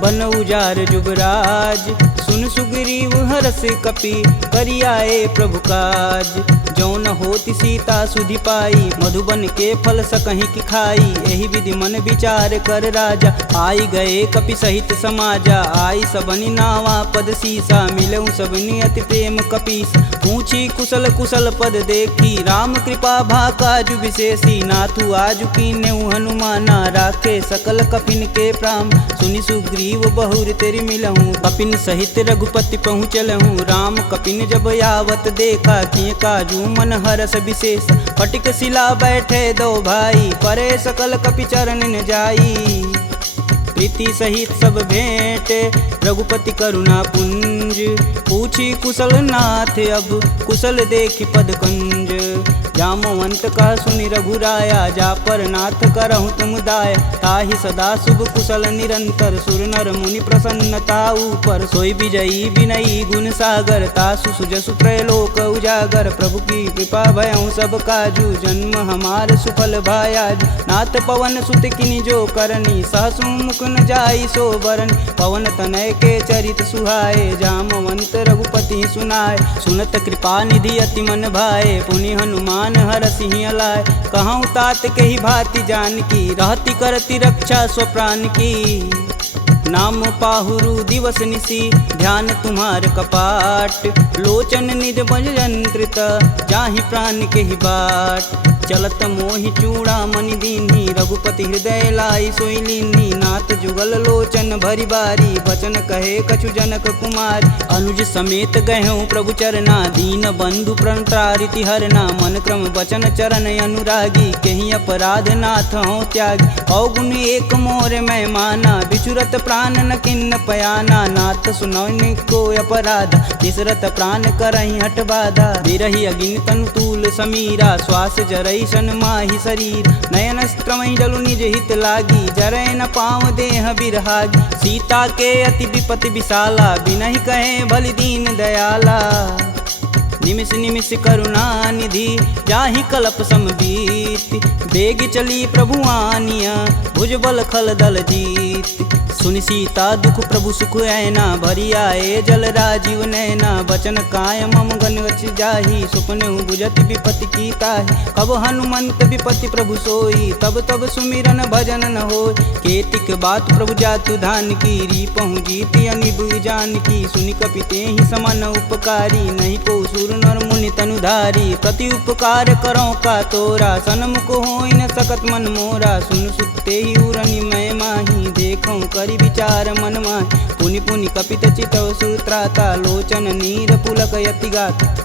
बन उजार जुबराज। सुन सुग्रीव हरस कपि, करियाए प्रभु काज। जौन होति सीता सुधि पाई, मधुबन के फल सकहि की खाई। एहि विधि मन विचार कर राजा, आई गए कपि सहित समाजा। आई सबनि नावा पद सीसा, मिलऊँ सबनि अति प्रेम कपीस। पूछी कुशल कुशल पद देखी, राम कृपा भाकाजु विशेषी। नाथु आजु कीन्हु हनुमाना, राखे सकल कपिन के प्राम। सुनि सुग्रीव बहुर तेरि मिलहूँ, कपिन सहित रघुपति पहुँचलहूँ। राम कपिन जब यावत देखा, किए काजू मन हरस विशेष। फटिक शिला बैठे दो भाई, परे सकल कपि चरण न जाई। प्रीति सहित सब भेंट, रघुपति करुणा पुंज। पूछी कुशल नाथ अब, कुशल देखि पद कंज। जामवंत कह सुनि रघुराया, जा पर नाथ करहु तुम दाया। ताहि सदा शुभ कुशल निरंतर, सुर नर मुनि प्रसन्नता ऊपर। सोई विजयी विनयी गुण सागर, तासु सुजसु त्रैलोक उजागर। प्रभु की कृपा भयउ सब काजू, जन्म हमार सुफल भायाज। नाथ पवन सुत किनि जो करनी, सहसु मुख न जाई सो बरन। पवन तनय के चरित सुहाए, जामवंत रघुपति सुनाए। सुनत कृपा निधि अति मन भाए, पुनि हनुमान हर सिंह लाय। कहूँ तात के ही भांति जानकी, रहती करती रक्षा स्वप्राण की। नाम पाहुरु दिवस निसी, ध्यान तुम्हार कपाट। लोचन निज बज यंत्रित, जाहि प्राण के ही बाट। चलत मोहि चूड़ामणि दीन्ही, रघुपति हृदय लाई सोई लीन्ही। नाथ जुगल लोचन भरी बारी, बचन कहे कछु जनक कुमार। अनुज समेत गहूँ प्रभु चरना, दीन बंधु प्रणतारिति हरना। मन क्रम बचन चरण अनुरागी, कहीं अपराध नाथ हो त्यागी। अवगुण एक मोर मैं माना, बिचुरत प्राण न किन्न पयाना। नाथ सुनौनि को अपराध, तिसरत प्राण करहि हठ बाधा। बिरहि अगिन तनु तूल समीरा, श्वास जरई सन माहि शरीर। नयन स्त्रमहि जलु निज हित लागी, जरै न पाँव देह बिरहागी। सीता के अति विपति विशाला, बिनहि कहे बलि दीन दयाला। निमिष निमिष करुणा निधि, जाहि कल्प समबीत। बेग चली प्रभु आनिया, भुजबल खल दल जीत। सुनि सीता दुख प्रभु सुख ऐना, भरी आए जल राजीव नैना। बचन काय मम गन गच जाहि, सुपने बुझत विपति की ताहि। कब हनुमंत विपति प्रभु सोई, तब तब सुमिरन भजन न होय। केतिक बात प्रभु जातु धान की, रीपहु जीति अनिब जानकी। सुनि कपि तेहि समान उपकारी, नहीं को सुर नर मुनि तनुधारी। प्रति उपकार करो का तोरा, सन्मुख होई न सकत मन मोरा। सुन सुते ही उरनि मैं माही, देखूं करि विचार मन माहि। पुनि पुनि कपित चितव सुत्राता, लोचन नीर पुलक यति गात।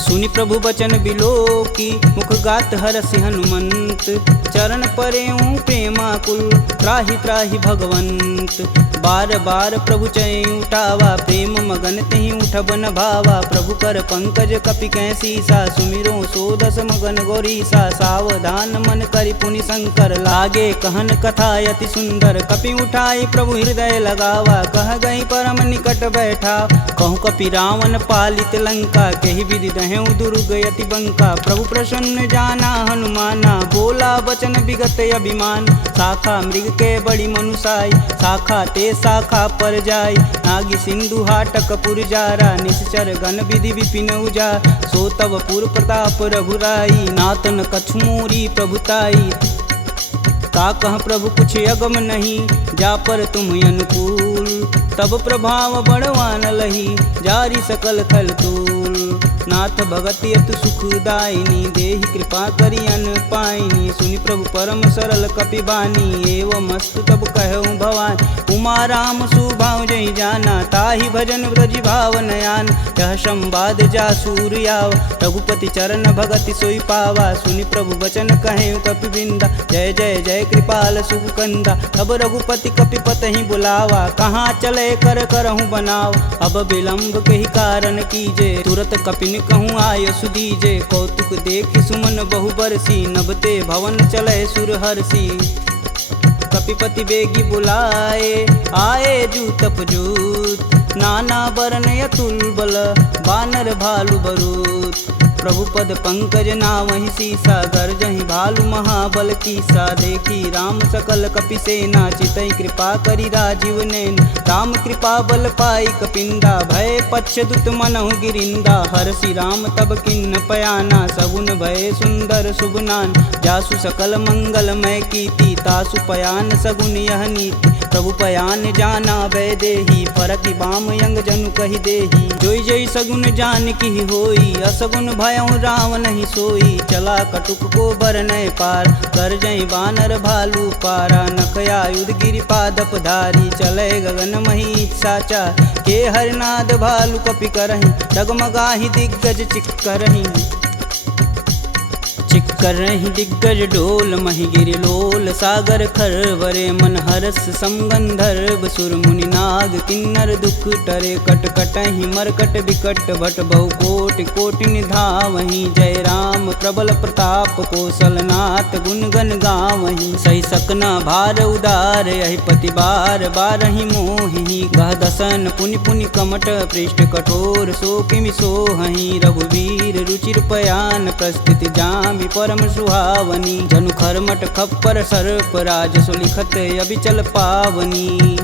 सुनि प्रभु बचन बिलोकी, मुख गात हरसि हनुमंत। चरण परेऊँ प्रेमाकुल, त्राहि त्राहि भगवंत। बार बार प्रभु चय उठावा, प्रेम मगन तेहि उठब न भावा। प्रभु कर पंकज कपि कै सीसा, सुमिरो सो दस मगन गौरीसा। सावधान मन करि पुनि शंकर, लागे कहन कथा अति सुंदर। कपि उठाई प्रभु हृदय लगावा, कह गई परम निकट बैठा। कहूँ कपि रावण पालित लंका, केहि विधि दहें दुर्ग यति बंका। प्रभु प्रसन्न जाना हनुमाना, बोला बचन विगत अभिमान। शाखा मृग के बड़ी मनुसाई, शाखा ते शाखा पर जाई। नागी सिंधु हाटक पुर जारा, निश्चर गण विधि विपिन उजा। सो तब पुर प्रताप रघुराई, नातन कछु मोरी प्रभुताई। का कह प्रभु कुछ अगम नहीं, जा पर तुम अनुकूल। तब प्रभाव बड़वान लही, जारी सकल खल तूल। नाथ भगति अतु सुखदायिनी, देहि कृपा करि अन पाइनी। सुनि प्रभु परम सरल कपि बानी, एवं मस्तु तब कहूँ भवानी। उमा राम सुभाव जहि जाना, ताहि भजन ब्रज भाव नयान। यह संवाद जासूर आवा, रघुपति चरण भगति सोई पावा। सुनि प्रभु बचन कहें कपि बिंदा, जय जय जय कृपाल सुख कंदा। तब रघुपति कपि पतहि बुलावा, कहाँ चले कर करहूँ बनाव। अब विलंब के ही कारण कीजे, तुरत कपिन कहूँ आय सुदीजे। कौतुक देखि सुमन बहु बरसी, नभते भवन चले सुर हरसी। कपिपति बेगी बुलाए, आए जूतप जूत। नाना बरन अतुल बल, बानर भालु बरूत। प्रभु पद पंकज नावहि सीसा, गर्जहि भालु महाबल कीसा। देखी राम सकल कपि सेना, चितई कृपा करि राजीव नैन। राम कृपा बल पाई कपिंदा, भय पच्छ दुत मनहु गिरिंदा। हरसि राम तब किन्न पयाना, सगुन भय सुंदर शुभ नान। जासु सकल मंगलमय कीर्ति, तासु पयान सगुन यह नीति। प्रभु पयान जाना भय देही, फरकि बाम यंग जनु कहि देही। जोई जोई सगुन जान की होई, असगुन भयउ रावण ही सोई। चला कटुक को बरनय पार, कर जय बानर भालू पारा। नखया युध गिरि पादप धारी, चले गगन मही साचा। के हरनाद भालू कपि करहि, डगमगाहि दिग्गज चिक्करहि। चिक्करहि दिग्गज डोल, महि गिरि लोल सागर खरवरे। मन हरस समगंधर्व सुर मुनि नाग, किन्नर दुख टरे। कट कटहि मरकट बिकट, भट बहु कोट कोटि कोटि निधावहीं। जय राम प्रबल प्रताप कौशलनाथ गुण गण गावहीं। सही सकना भार उदार यही पति बार बारहि मोहि। गह दसन पुनि पुनि कमट पृष्ठ कठोर सो किमि सोहहीं। रघुवीर रुचिर पयान प्रस्थिति जामि परम सुहावनी। जनु खरमट खप्पर सर्प राज सुलिखत अबिचल पावनी।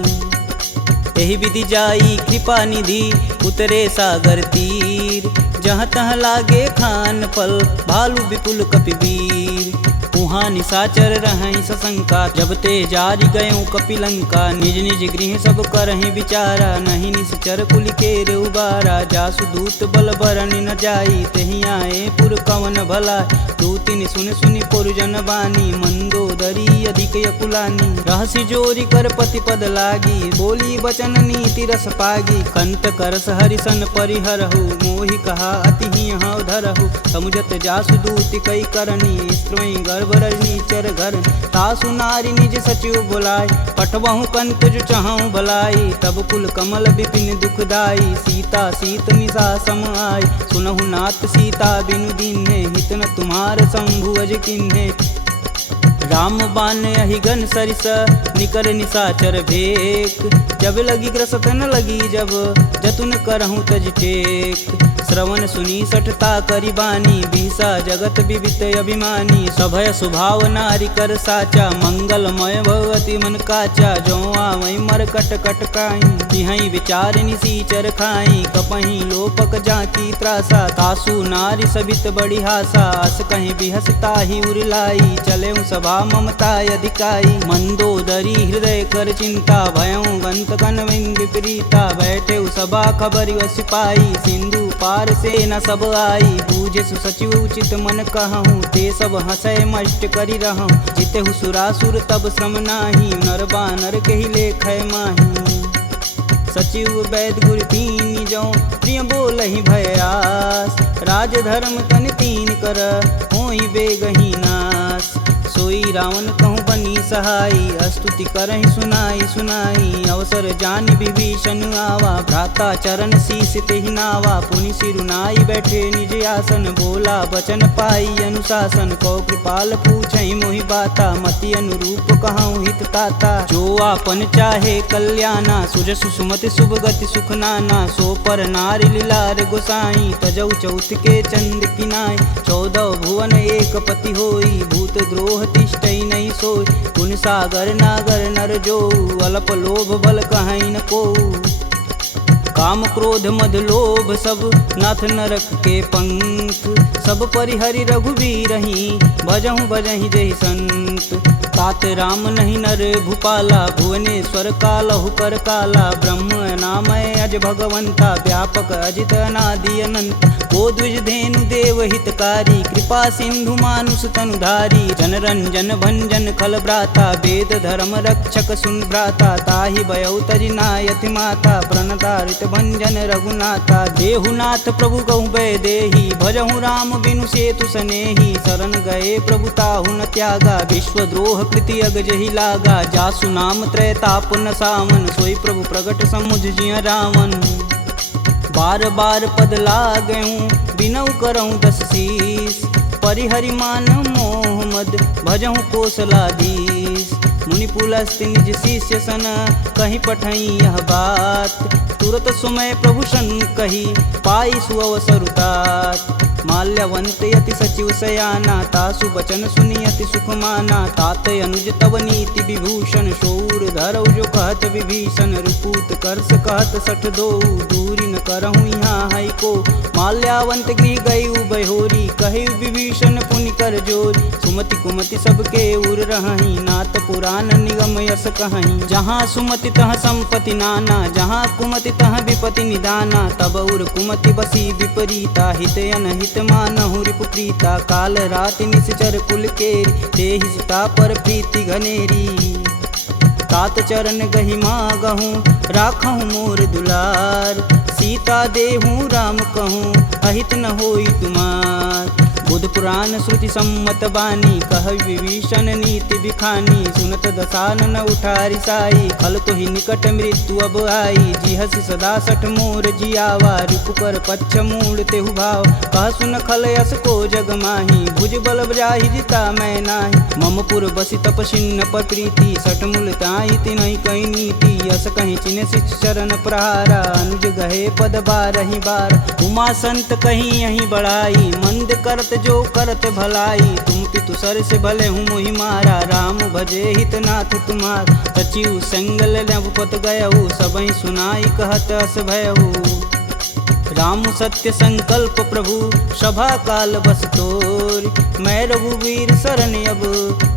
यही विधि जाई कृपा निधि उतरे सागर तीर। जहाँ तहाँ लागे खान पल भालू विपुल कपिवीर। उहाँ निशाचर रहें सशंका जब ते जारि गयों कपिलंका। निज निज गृह सब करहीं विचारा नहीं निश्चर कुल केर उबारा। जासु दूत बल बरन न जाई तेहि आए पुर कवन भला। दूतिन सुन सुनि पुरजन बानी मंदोदरी अधिक यकुलानी। रहसि जोरी कर पति पद लागी बोली बचन नीति रस पागी। कंत करस हरिसन परिहरहु मोहि कहा अति हौ धरहु। समुझत जासु दूति कई करनी स्त्रोई गर्भ रजनी चर घर। तासु नारी निज सचिव बुलाय पठवहु कंत जो चहु भलाई। तब कुल कमल विपिन दुखदाई सीता सीत निशा सम आय। सुनहु नाथ सीता बिनु दीन्हे हित न तुम्हार शंभु अज किन्हे। राम बान अहिगन सरिस निकर निशाचर भेक। जब लगी ग्रसत न लगी जब जतुन करहूँ तज टेक। श्रवण सुनी सठता करी बानी बिहसा जगत विवित अभिमानी। सभय स्वभाव नारी कर साचा मंगलमय भगवती मन काचा। जो आवै मर कट कट काई जिहई विचार निसीचर खाई। कपही लोपक जाकी त्रासा तासु नारी सबित बड़ी हासा। अस कहीं बिहसता ही उरलाई चले सभा ममता अधिकाई। मंदोदरी हृदय कर चिंता भयं गंत कन विपरीता। बैठे सभा खबर सिपाही सिंधु पार से न सब आई। बूझे सुसचिव उचित मन कहूँ ते सब हंसय मष्ट करी रहूँ। जिते सुरासुर तब श्रम नाही नर बानर के ही लेख माही। सचिव वैद गुरु तीन जो प्रिय बोलहि भयास। राज धर्म तन तीन कर होई बेगही नास। सोई रावण कहूँ बनी सहाई स्तुति करहि सुनाई सुनाई। अवसर जानि विभीषण आवा भ्राता चरण शीस तेहि नावा। पुनि सिरुनाई बैठे निज आसन बोला बचन पाई अनुशासन। कौ कृपाल पूछहि मोहि बाता मति अनुरूप कहूँ हित ताता। जो आपन चाहे कल्याणा सुजसु सुमति शुभ गति सुख नाना। सो पर नारी लीलार गोसाई तजौ चौथ के चंद किनाय। 14 भुवन एक पति होई भूत द्रोह तिष्ठई नहीं सोई। गुण सागर नागर नर जो अल्प लोभ बल कहीं न को। काम क्रोध मद लोभ सब नाथ नरक के पंख। सब परिहरि रघुवीरहि भजहु भजहि जहि संत। तात राम नहीं नर भूपाला भुवनेश्वर कालहु कर काला। ब्रह्म नामय अज भगवंता व्यापक अजित अनादि अनंत। को द्विज धेनु देव हितकारी कृपा सिंधु मानुष तनुधारी। जन रंजन भंजन खल भ्राता वेद धर्म रक्षक सुन भ्राता। ताहि भयउ तजि नायति माता प्रणतारित भंजन रघुनाथा। देहुनाथ प्रभु कहु भय देहि भजहु राम बिनु सेतु सनेहि। शरण गए प्रभु ताहु न त्यागा विश्वद्रोह कृति अग जहि लागा। जासु नाम त्रैताप न सावन सोई प्रभु प्रगट समुझ जिय रावण। बार बार पद लागऊँ बिनऊ करऊँ 10 शीस। परिहरि मान मोह मद भजहु कौशलाधीश। मुनि पुलस्त्य निज शिष्य सन कहीं पठई यह बात। तुरत सुमय प्रभु सन कही पाई सुअवसरुतात। माल्यवंत यति सचिव सयाना तासु बचन सुनि अति सुख माना। तात अनुज तव नीति विभूषण शौर धरऊ जो कहत विभीषण। रुपूत करस कहत सठ दो दूरी न करहूँ यहाँ है को। माल्यावंत गृह गई बहोरी कही विभीषण पुनि कर जोरी। सुमति कुमति सबके उर रही नाथ पुराण निगम यस कहीं। जहाँ सुमति तह संपत्ति नाना जहाँ कुमति तह विपति निदाना। तब उर कुमति बसी विपरीता हित अनहित मानहु रिपुप्रीता। काल राति निश्चर कुल केरी तेहि सुता पर प्रीति घनेरी। तात चरण गहि मागहूँ राखहूँ मोर दुलार। सीता देहूँ राम कहूँ अहित न होई तुमार। बुध पुराण श्रुति सम्मत बानी, कह विभीषण नीति बिखानी। सुनत दसानन उठारी साई, खल तो ही निकट मृत्यु अब आई। जी हसी सदा सठ मोर जियावा, रिपु कर पच्छ मूड तेहु भाव। कह सुन खल यस को जग माही, भुज बल जाहि जिता मैं नाही। मम पुर बसी तपसिन्न पर प्रीति, सठ मूल ताहि तिनहि कही नीति। यस कहीं चिन्ह शिष चरण प्रहारा, अनुज गहे पद बारहि बार। उमा संत कहीं यही बढ़ाई, मंद करत जो करत भलाई। तुम पितु सर से भले हूँ मोहि मारा, राम भजे हित नाथ तुम्हार। सचिव संगल नवपत गयहु, सबहि सुनाई कहत अस भयहु। राम सत्य संकल्प प्रभु, सभा काल बस तोरि। मैं रघुवीर शरण अब,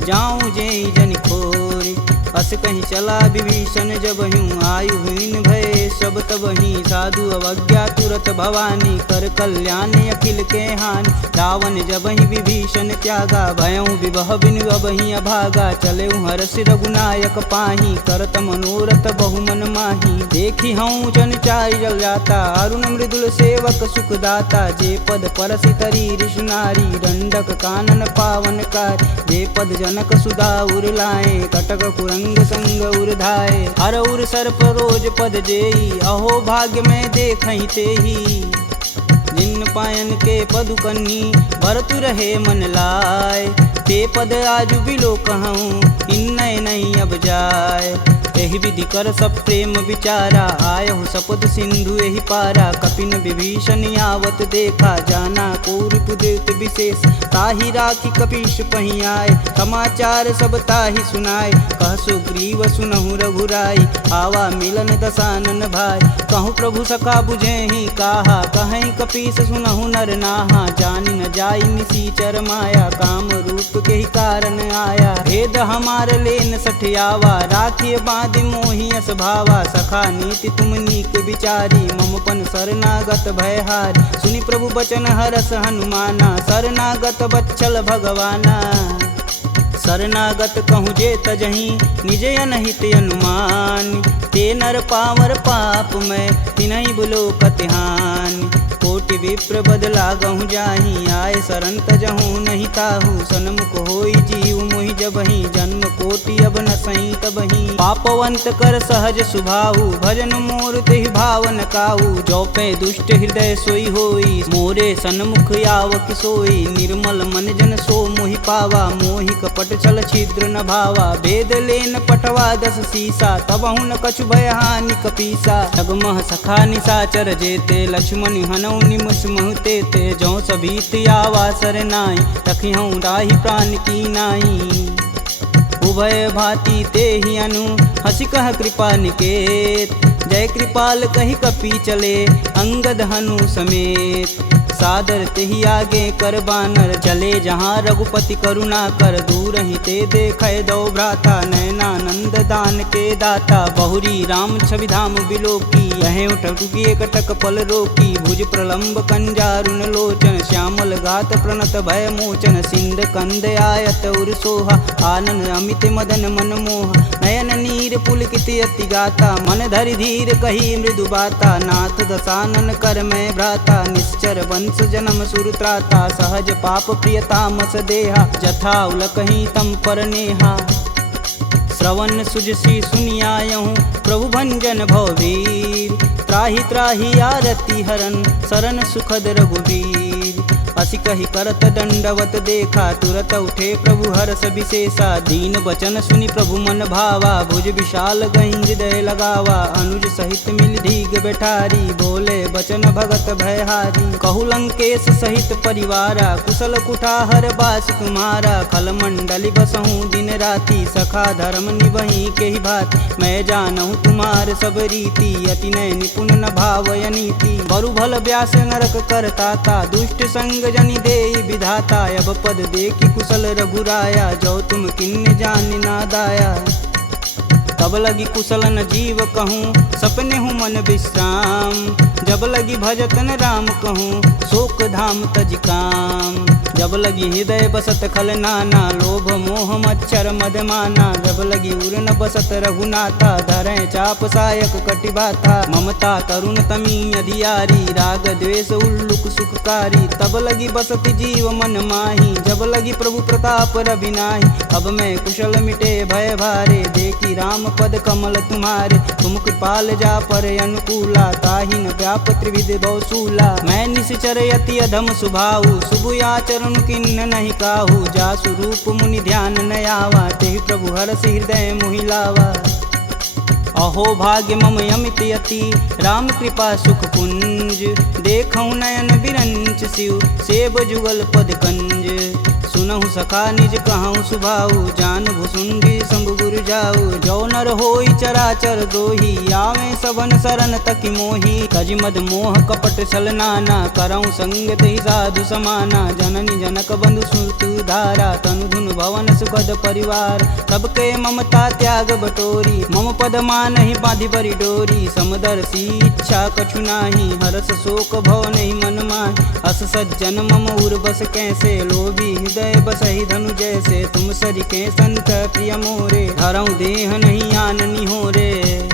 जाऊं जेहि जनि खोरि। अस कहीं चला विभीषण जब हूँ, आयुहीन भय सब तबहि। साधु अवज्ञा तुरत भवानी, कर कल्याण अखिल के हानि। रावण जबहि विभीषण त्यागा, भयउ विभह बिनु अबहि अभागा। चलेउ हरष रघुनायक पाही, करत मनोरथ बहुमन माही। देखी हूँ जन चारि जल जाता, अरुण मृदुल सेवक सुखदाता। जे पद परसि तरी ऋषि नारी, दंडक कानन पावन कार। जे पद जनक सुधा उर लाए, कटक कुरंग संग उर्धाए। हर उर सर्प रोज पद जेई, अहो भाग्य में देखहि तेहि। जिन पायन के पदु कन्ही, भरतु रहे मन लाय। ते पद आजु बिलो कहूँ, इन्नय नहीं अब जाय। एहि विधि कर सब प्रेम विचारा, आयहु सपद सिंधु एहि पारा। कपिन विभीषण आवत देखा, जाना कौरव देत विशेष। ताहि राखी कपीश पहि आए, समाचार सब ताहि सुनाए। कह सुग्रीव सुनहु रघुराई, आवा मिलन दसानन भाई। कहूँ प्रभु सखा बुझेहि काहा, कहीं कपीस सुनहु नर नाहा। जानि न जाई निसीचर माया, काम रूप के ही कारण आया। भेद हमार लेन सठियावा, राखिए बांधि मोहि यस भावा। सखा नीति तुम नीक विचारी, ममपन शरणागत भयहारी। सुनि प्रभु बचन हरस हनुमाना, शरणागत बच्चल भगवाना। शरणागत कहूँ जे तजहि, निज अनहित अनुमान। ते नर पावर पाप में, तिन्हि बुलोकत हानि। कोटि विप्र बदला गहूँ जाहि, आए शरण तजहूँ नहीं ताहू। सन्मुख होई जीव मोहि जबहि, जन्म कोटि अब न सही तबहि। पापवंत कर सहज सुभाऊ, भजन मोर तेहि भावन काऊ। जो पे दुष्ट हृदय सोई होई, मोरे सन्मुख आव किसोई। निर्मल मन जन सो मोहि पावा, मोहि कपट छल छिद्र न भावा। भेद लेन पटवा दस सीसा, तबहु न कछु भय हानि कपीसा। जगमह सखा निशाचर जेते, लक्ष्मण हनौ निमस महते ते। जौ सभीत आवा सरनाई, रखिहऊँ राहि प्राण की नाई। उभय भांति तेहि अनु, हसि कह कृपा निकेत। जय कृपाल कहि कपि चले, अंगद हनु समेत। सादर तेहि आगे कर बानर, चले जहाँ रघुपति करुणा कर। दूर ही ते देखै दो भ्राता, नयनानंद दान के दाता। बहुरी राम छवि धाम बिलोकी, यहें उठुकी एकटक पल रोकी। भुज प्रलंब कंजारुन लोचन, श्यामल गात प्रणत भय मोचन। सिंध कंद आयत उर सोहा, आनन अमित मदन मन मोह। नयन नीर पुलकित अति गाता, मन धरि धीर कही मृदु बाता। नाथ दसानन कर मैं भ्राता, निश्चर वंश जन्म सुर त्राता। सहज पाप प्रियतामस देहा, जथा उलकहि तम पर नेहा। श्रवण सुजसी सुनियायहूँ, प्रभु भंजन भववीर। त्राहि त्राहि आरती हरन, शरण सुखद रघुवीर। असी कही करत दंडवत देखा, तुरत उठे प्रभु हरष विशेषा। दीन बचन सुनि प्रभु मन भावा, भुज विशाल गहि हृदय लगावा। अनुज सहित मिल धीग बैठारी, बोले बचन भगत भयहारी। कहु लंकेश सहित परिवारा, कुशल कुठाहर बास तुम्हारा। खल मंडली बसहूँ दिन राति, सखा धर्म निबहि के ही भात। मैं जानहूँ तुम्हार सब रीति, अति नय निपुण न भावय नीति। बरु भल व्यास नरक करताता, दुष्ट संग जनि देई विधाता। अब पद देखी कुशल रघुराया, जो तुम किन्न जान ना दाया। तब लगी कुशल न जीव कहूँ, सपने हूँ मन विश्राम। जब लगी भजतन राम कहूँ, शोक धाम तज काम। जब लगी हृदय बसत खल नाना, लोभ मोह मच्छर मदमाना। जब लगी उर न बसत रघुनाथा, धरें चाप सायक कटिबाथा। ममता करुण तमी अधियारी, राग द्वेष उल्लुक सुखकारी। तब लगी बसत जीव मन माही, जब लगी प्रभु प्रताप रविनाही। अब मैं कुशल मिटे भय भारे, देखी राम पद कमल तुम्हारे। तुम कृपाल जा पर अनुकूला, ताहि न व्याप त्रिविध बहुसूला। मैं निश्चर यति अधम सुभाऊ, शुभ आचरण किन्न नहीं काहू। जासु रूप मुनि ध्यान न आवा, तेहि प्रभु हरष हृदय मोहि लावा। अहो भाग्य मम यमित यति, राम कृपा सुख पुंज। देखऊँ नयन बिरंच शिव, सेब जुगल पद कंज। सुनहु सखा निज कहूँ सुभाऊ, जान भुसुंडी शंभु गुरु जाऊ। जो नर होई चराचर द्रोही, आवे सबन शरण तकि मोही। तज मद मोह कपट छल नाना, करऊँ संगत ही साधु समाना। जननी जनक बंधु सुत धारा, तनु धुन भवन सुखद परिवार। सबके ममता त्याग बटोरी, मम पद मानहि बांधि बरी डोरी। समदर्शी इच्छा कछु नाही, हरस शोक भव नहीं मन माहि। अस सज्जन मम उर बस कैसे, लोभी हृदय बसहि धनु जैसे। तुम सरिके संत प्रिय मोरे, धरऊँ देह नहीं आननी हो रे।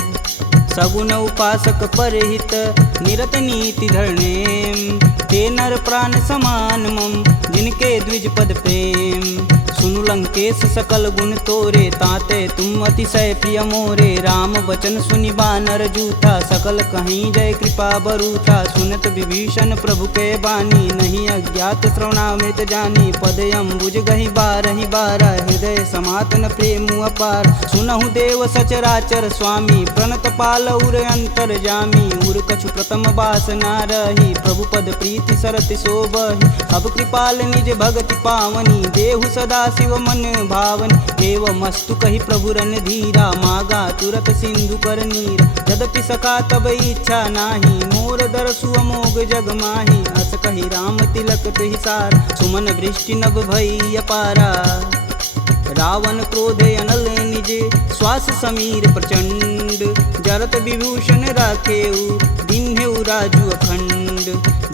सगुन उपासक परहित, निरत नीति धरणेम। ते नर प्राण समान मम, जिनके द्विज पद प्रेम। सुनु लंकेश सकल गुण तोरे, ताते तुम अतिशय प्रिय मोरे। राम बचन सुनि बानर जूथा, सकल कहीं जय कृपा बरूथा। सुनत विभीषण प्रभु के बानी, नहीं अज्ञात श्रवणामृत जानी। पद अम्बुज गहि बारहि बारा, हृदय समातन प्रेम अपार। सुनहु देव सचराचर स्वामी, प्रणत पाल उर अंतर जामी। उर कछु प्रथम बास ना रही, प्रभु पद प्रीति सरति शोभहि। अब कृपाल निज भगति पावनी, देहु सदा शिव मन भावनी। एवं मस्तु कही प्रभु रन धीरा, मागा तुरत सिंधु कर नीर। यद्यपि सका तब इच्छा नाही, मोर दरसु अमोघ जग माही। अस कही राम तिलक तुहिसार, सुमन वृष्टि नभ भई अपारा। रावण क्रोध अनल निज, श्वास समीर प्रचंड। जरत विभूषण राखेऊ, दिन्हेऊ राजु अखंड।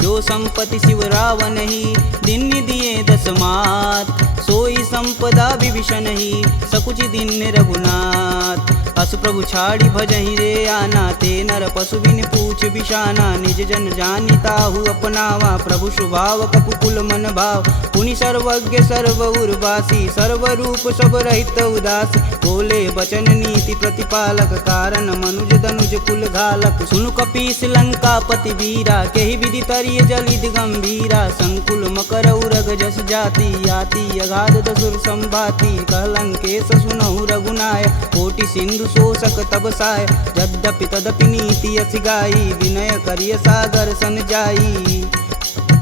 जो संपत्ति शिव रावण ही, दिन्नि दिए दस मात। सोई संपदा विभीषण ही, सकुचि दिन्ने रघुनाथ। अस प्रभु छाड़ी भजहि रे आना, ते नर पशु बिन पूछ बिशाना। निज जन जानि ताहु अपनावा, प्रभु स्वभाव कपुकुल मन भाव। पुनि सर्वज्ञ सर्व उर्वासी, सर्व रूप सब रहित उदासी। बोले बचन नीति प्रतिपालक, कारण मनुज धनुज कुल घालक। सुनु कपीस लंकापति वीरा, केहि विधि तरिय जलिद गंभीरा। संकुल मकर उरग जस जाति, याति अगाध दसुर संभाति। कह लंकेश सुनहु रघुनाय, कोटि सिंधु शोषक तब साय। यद्यपि तदपि नीति अति गाई, विनय करिय सागर सन जाई।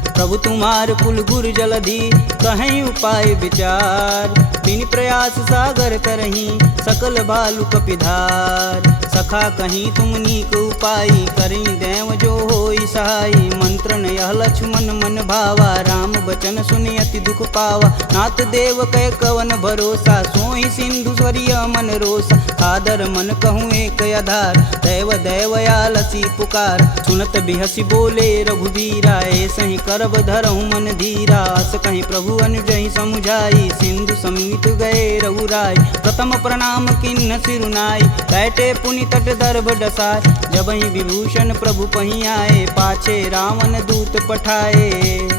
प्रभु तुम्हार कुल गुर जलधि, कहीं उपाय विचार। बिन प्रयास सागर तरही, सकल भालु कपिधार। सखा कहीं तुम नीक उपाय, करी देव जो होई सहाई। मंत्रन यह लक्ष्मण मन भावा, राम बचन सुनि अति दुख पावा। नाथ देव कै कवन भरोसा, सोई सिंधु स्वरिय मन रोसा। आदर मन कहूँ एक आधार, दैव दैवयालसी पुकार। सुनत बिहसी बोले रघुबीरा, ऐसे ही करब धरहु मन धीरा। अस कहीं प्रभु अनुजहि समुझाई, सिंधु समीत गए रघुराय। प्रथम प्रणाम किन्न सिरुनाई, बैठे पुनि तट दर्भ डसाय। जबहि विभूषण प्रभु पहीं आए, पाछे रावण दूत पठाए।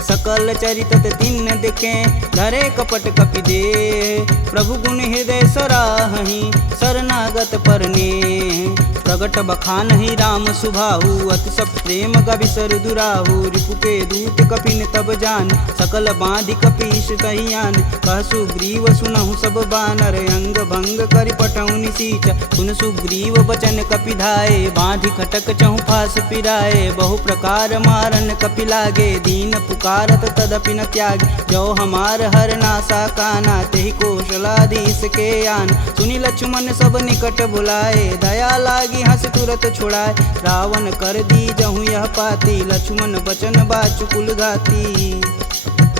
सकल चरित तिन्न दिखे, धरे कपट कपि दे। प्रभु गुण हृदय सराहहि, शरणागत परने। प्रगट बखानहि राम सुभाहु, अति सब प्रेम गविसर दुराहु। रिपु के दूत कपिन तब जान, सकल बांधि कपीश कहियान। कह सुग्रीव सुनहु सब बानर, अंग भंग करि पटौनि निसीच। सुन सुग्रीव बचन कपि धाये, बांधि खटक चहु फास पिराए। बहु प्रकार मारन कपि लागे, दीन पुकारत तदपि न त्यागे। जो हमार हर नासा काना, तेहि कौशलाधीश के आन। सुनि लक्ष्मण सब निकट बुलाए, दया लागी हंस तुरत छुड़ाए। रावण कर दी जहूँ यह पाती, लक्ष्मण बचन बाचु कुल घाती।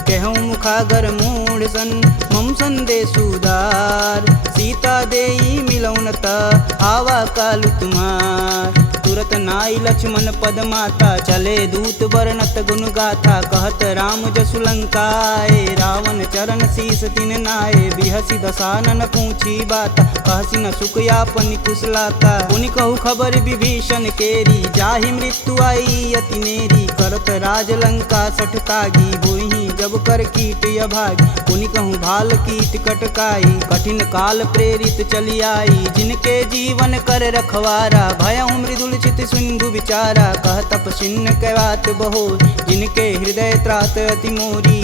कहूँ मुखागर मूढ़ सन, मम संदेश उदार। सीता देई मिलौन त, आवा कालु तुम्हार। तुरत नाई लक्ष्मण पद माता, चले दूत वर्णत गुण गाथा, कहत राम जसु लंकाए, रावण चरण शीस तिन नाये, बिहसी दसानन पूछी बात, कहसी न सुख यापन कुशलाता, पुनि कहु खबर विभीषण केरी, जाहि मृत्यु आई अति नेरी, करत राज लंका सठ तागी, होहि जब कर कीट अभागी, पुनि कहूँ भाल कीट कटकाई, कठिन काल प्रेरित चली आई, जिनके जीवन कर रखवारा, भयउ मृदुल चित सिंधु विचारा, कह तपसिन्न कहवात बहो, जिनके हृदय त्रात अति मोरी,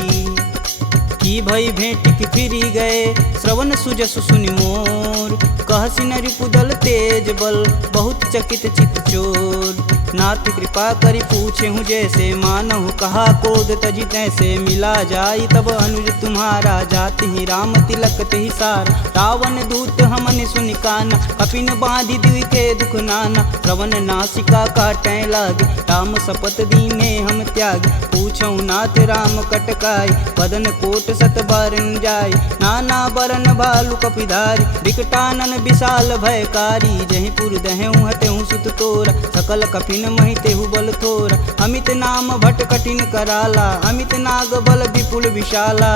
की भई भेंट की फिरी गए, श्रवण सुजस सुनि मोर, कहसी न रिपुदल तेज बल, बहुत चकित चित चोर, नाथ कृपा करि पूछे हूँ जैसे, मानहु कहा क्रोध तजि तैसे, मिला जाई तब अनुज तुम्हारा, जाति ही राम तिलक तेहि सार, रावण दूत हमन सुनि काना, कपिन बांधि दिव्य के दुख नाना, श्रवण नासिका काटै लागे, राम शपथ दीने हम त्याग, पूछऊ नाथ राम कटकाई, बदन कोट सत बारन जाय, नाना बरन भालु कपिधारी, विकटानन विशाल भयकारी, जहि पुर दहु हतेहु सुत तोरा, सकल कपिन महि तेहु बल थोरा, अमित नाम भट कठिन कराला, अमित नाग बल विपुल विशाला,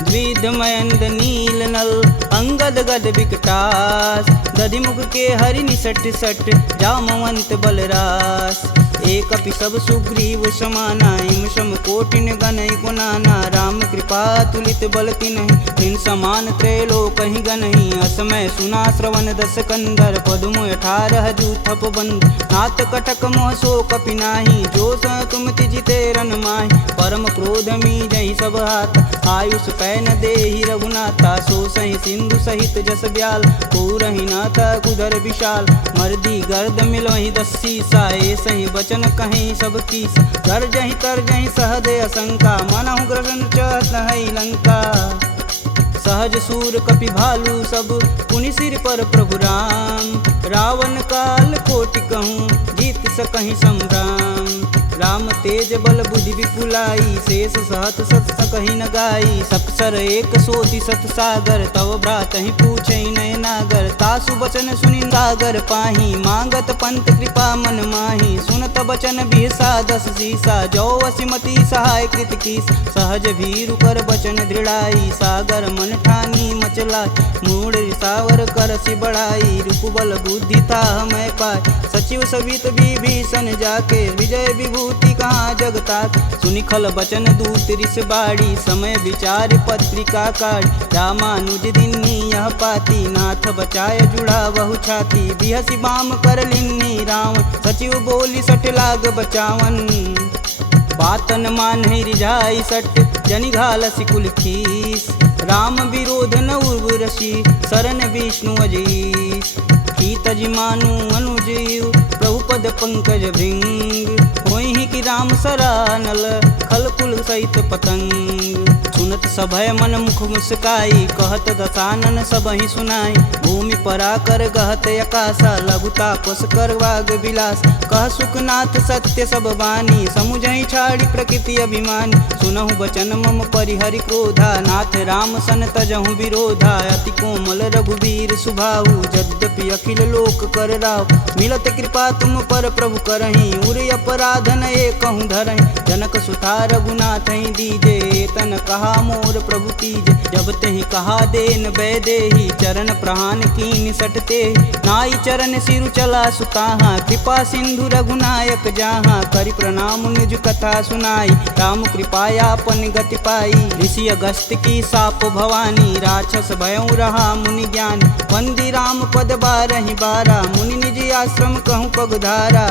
द्विध मयंद नील नल, अंगद गद विकटास, दधिमुख के हरि निसट सट, जामवंत बलरास, एक अपि सब सुग्रीव समाना, इम सम कोटिन गनहि गुनाना, राम कृपा तुलित बल तिन्हि, तिन समान त्रैलोक ही गनहि, असमय सुना श्रवण दस कंदर, पदुम 18 जूथप बंद, नाथ कटक मोह सो कपि नाही, जो स तुम तिजिते रन माहि, परम क्रोध मी जहि सब हाथ, आयुष पै न देहि रघुनाथा, सो सहि सिंधु सहित जस ब्याल, पूरहि नाथ कुधर विशाल, मर्दी गर्द मिलहि 10 सीसा, सही बचन कहीं सब कीस, गर्जहि तरजहि सहदे असंका, मनहु ग्रसन चहत है लंका, सहज सूर कपि भालू सब, पुनि सिर पर प्रभु राम, रावण काल कोटि कहूँ जीत सकहि संग्राम, राम तेज बल बुद्धि विपुलाई, शेष सहत सत सकहि न गाई, सपसर एक सोति सत सागर, तव भ्रातहि पूछहि नय नागर, तासु बचन सुनि सागर पाही, मांगत पंत कृपा मन माही, सुनत बचन बिहसा 10 सीसा, जो वसिमति सहाय कृत कीस, सहज भीरु कर बचन दृढ़ाई, सागर मन ठानी मचला, मूढ़ रिसावर करसि बढ़ाई, रूप बल बुद्धि था मैं पाय, सचिव सवित विभीषण जाके, विजय विभूति कहाँ जगता, सुनि खल बचन दूत रिस बाड़ी, समय विचार पत्रिका काढ़, रामानुज दिन्नी यह पाती, नाथ बचाय जुड़ा बहु छाती, बिहसी बाम कर लिन्नी रावण, सचिव बोली सठ लाग बचावन, बातन मान रिझाई सट, जनि घालसि कुल खीस, राम विरोध न उर्वरसी, शरण विष्णु अजीस, की तज मानु अनुजीव, प्रभु पद पंकज भृंग, होहि कि राम सरानल, खल कुल सहित पतंग, सुनत सभय मन मुख मुस्काई, कहत दसानन सबहि सुनाई, भूमि परा कर गहत अकाशा, लघु तापस कर वाग विलास, कह सुखनाथ सत्य सब बानी, समुझहि छाड़ी प्रकृति अभिमानी, सुनहु बचन मम परिहरि क्रोधा, नाथ राम सन तजहु विरोधा, अति कोमल रघुवीर सुभाऊ, यद्यपि अखिल लोक कर राव, मिलत कृपा तुम पर प्रभु करहि, उर अपराधन एकहु धरहि, जनक सुता रघुनाथ दीजे, तन कहा मोर प्रभु कीजे, जब तेहि कहा देन बैदेही, चरण प्रहान कीन सटते, नाई चरण सिरु चला सुताहा, कृपा सिंधु रघुनायक जहाँ, करि प्रणाम निज कथा सुनाई, राम कृपायापन गति पाई, ऋषि अगस्त की साप भवानी, राक्षस भयउ रहा मुनि ज्ञान, वंदी राम पद 12 बारा, मुनि निज आश्रम कहूँ पगधारा,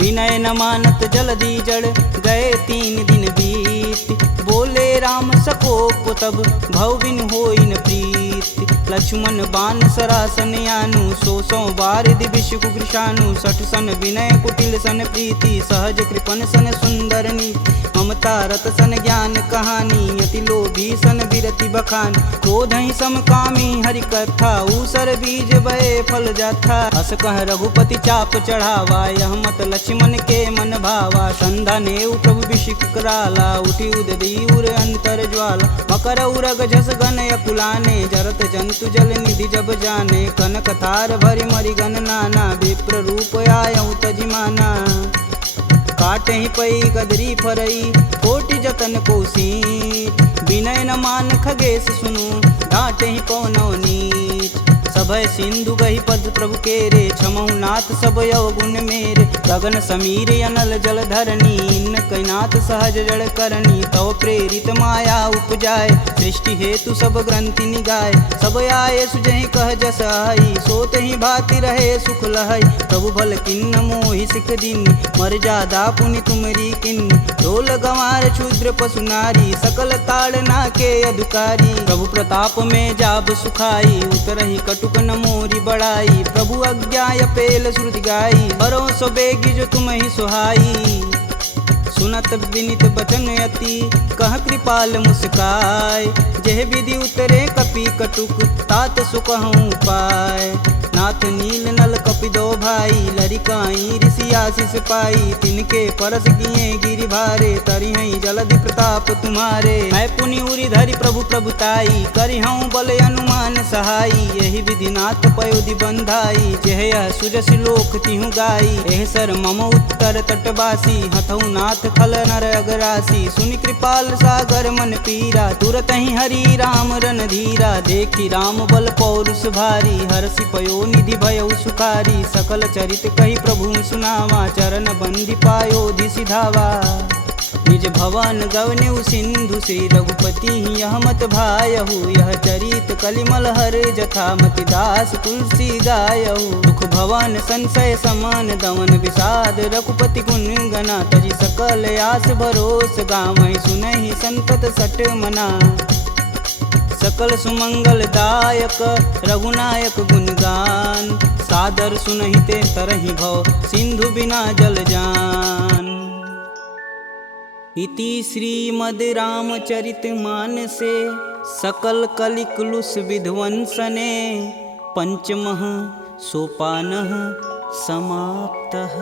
विनय न मानत जलधि जड़, गए 3 दिन बीत, बोले राम सकोप तब, भव बिन होई न प्रीत, लक्ष्मण बान सरासन यानु, 100 बार दिविश कुकृशानु, 60 सन विनय कुटिल सन प्रीति, सहज कृपन सन सुंदर नीति, ममता रत सन ज्ञान कहानी, यति लोभी सन विरति अति बखान। क्रोध ही समकामी हरि कथा, ऊसर बीज बये फल जाथा। अस कह रघुपति चाप चढ़ावा, यह मत लक्ष्मण के मन भावा। संधा नेउ प्रभु बिशिक कराला, उठी उदरी उर अंतर ज्वाला। मकर उरग झस गन अकुलाने, जरत जंतु जल निधि जब जाने। कनक थार भरि मरि गन नाना, विप्र रूप आयऊ तजिमाना। काटे ही पई गदरी फरई, कोटि जतन कोसीट। विनय न मान खगेश सुनु, डांटे ही पवनौ नीच। सभय सिंधु गही पद प्रभु केरे, छमहु नाथ सब अवगुण मेरे। गगन समीर अनल जल धरनी, इन कैनाथ सहज जड़ करनी। तव प्रेरित माया उपजाए, सृष्टि हेतु सब ग्रंथि निगाए। सब आए सुजहि कह जस आई, सोत ही भाति रहे सुख लहई। प्रभु भल किन्न मोहि सिख दीनी, मर्यादा पुनि तुमरी किन्नी। ढोल गंवार क्षुद्र पशु नारी, सकल ताड़ना के अधिकारी। प्रभु प्रताप में जाब सुखाई, उतरहि कटुक न मोरी बड़ाई। प्रभु आज्ञा पेल श्रुति गाई, बरो सो बेगी जो तुम ही सुहाई। सुनत विनित बचन अति, कह कृपाल मुस्काय। जेह विधि उतरे कपि कटुक, तात सुकहूँ पाय। नाथ नील नल कपि दो भाई, लरिकाई ऋषि आशीष पाई। तिनके परस किए गिरि भारे, तरिहई जलधि प्रताप तुम्हारे। मैं पुनि उरि धरि प्रभु प्रभुताई, करिहऊँ बल अनुमान सहाई। यही विधि नाथ पयोधि बंधाई, जेह यह सुजसि लोक तिहु गाई। एह सर मम उत्तर तटवासी, हथऊ नाथ खल नर अगरासी। सुनि कृपाल सागर मन पीरा, तुरत ही हरि राम रणधीरा। देखी राम बल पौरुष भारी, हरषि पयो निधि भयउ सुखारी। सकल चरित कही प्रभु सुनावा, चरण बंदी पायोधि सिधावा। निज भवन गवनेउ सिंधु, श्री रघुपति यह मत भायहु। यह चरित कलिमल हर जथा, मति दास तुलसी गायहु। दुख भवन संशय समान दमन, विषाद रघुपति गुण गना। तजि सकल आस भरोस, गावहि सुनहि संतत सट मना। सकल सुमंगल दायक रघुनायक गुणगान, सादर सुनहि ते तरहि भव, सिंधु बिना जल जान। इति श्रीमद् रामचरित मानसे, सकल कलिकुलुष विध्वंसने। पंचमः सोपानः समाप्तः।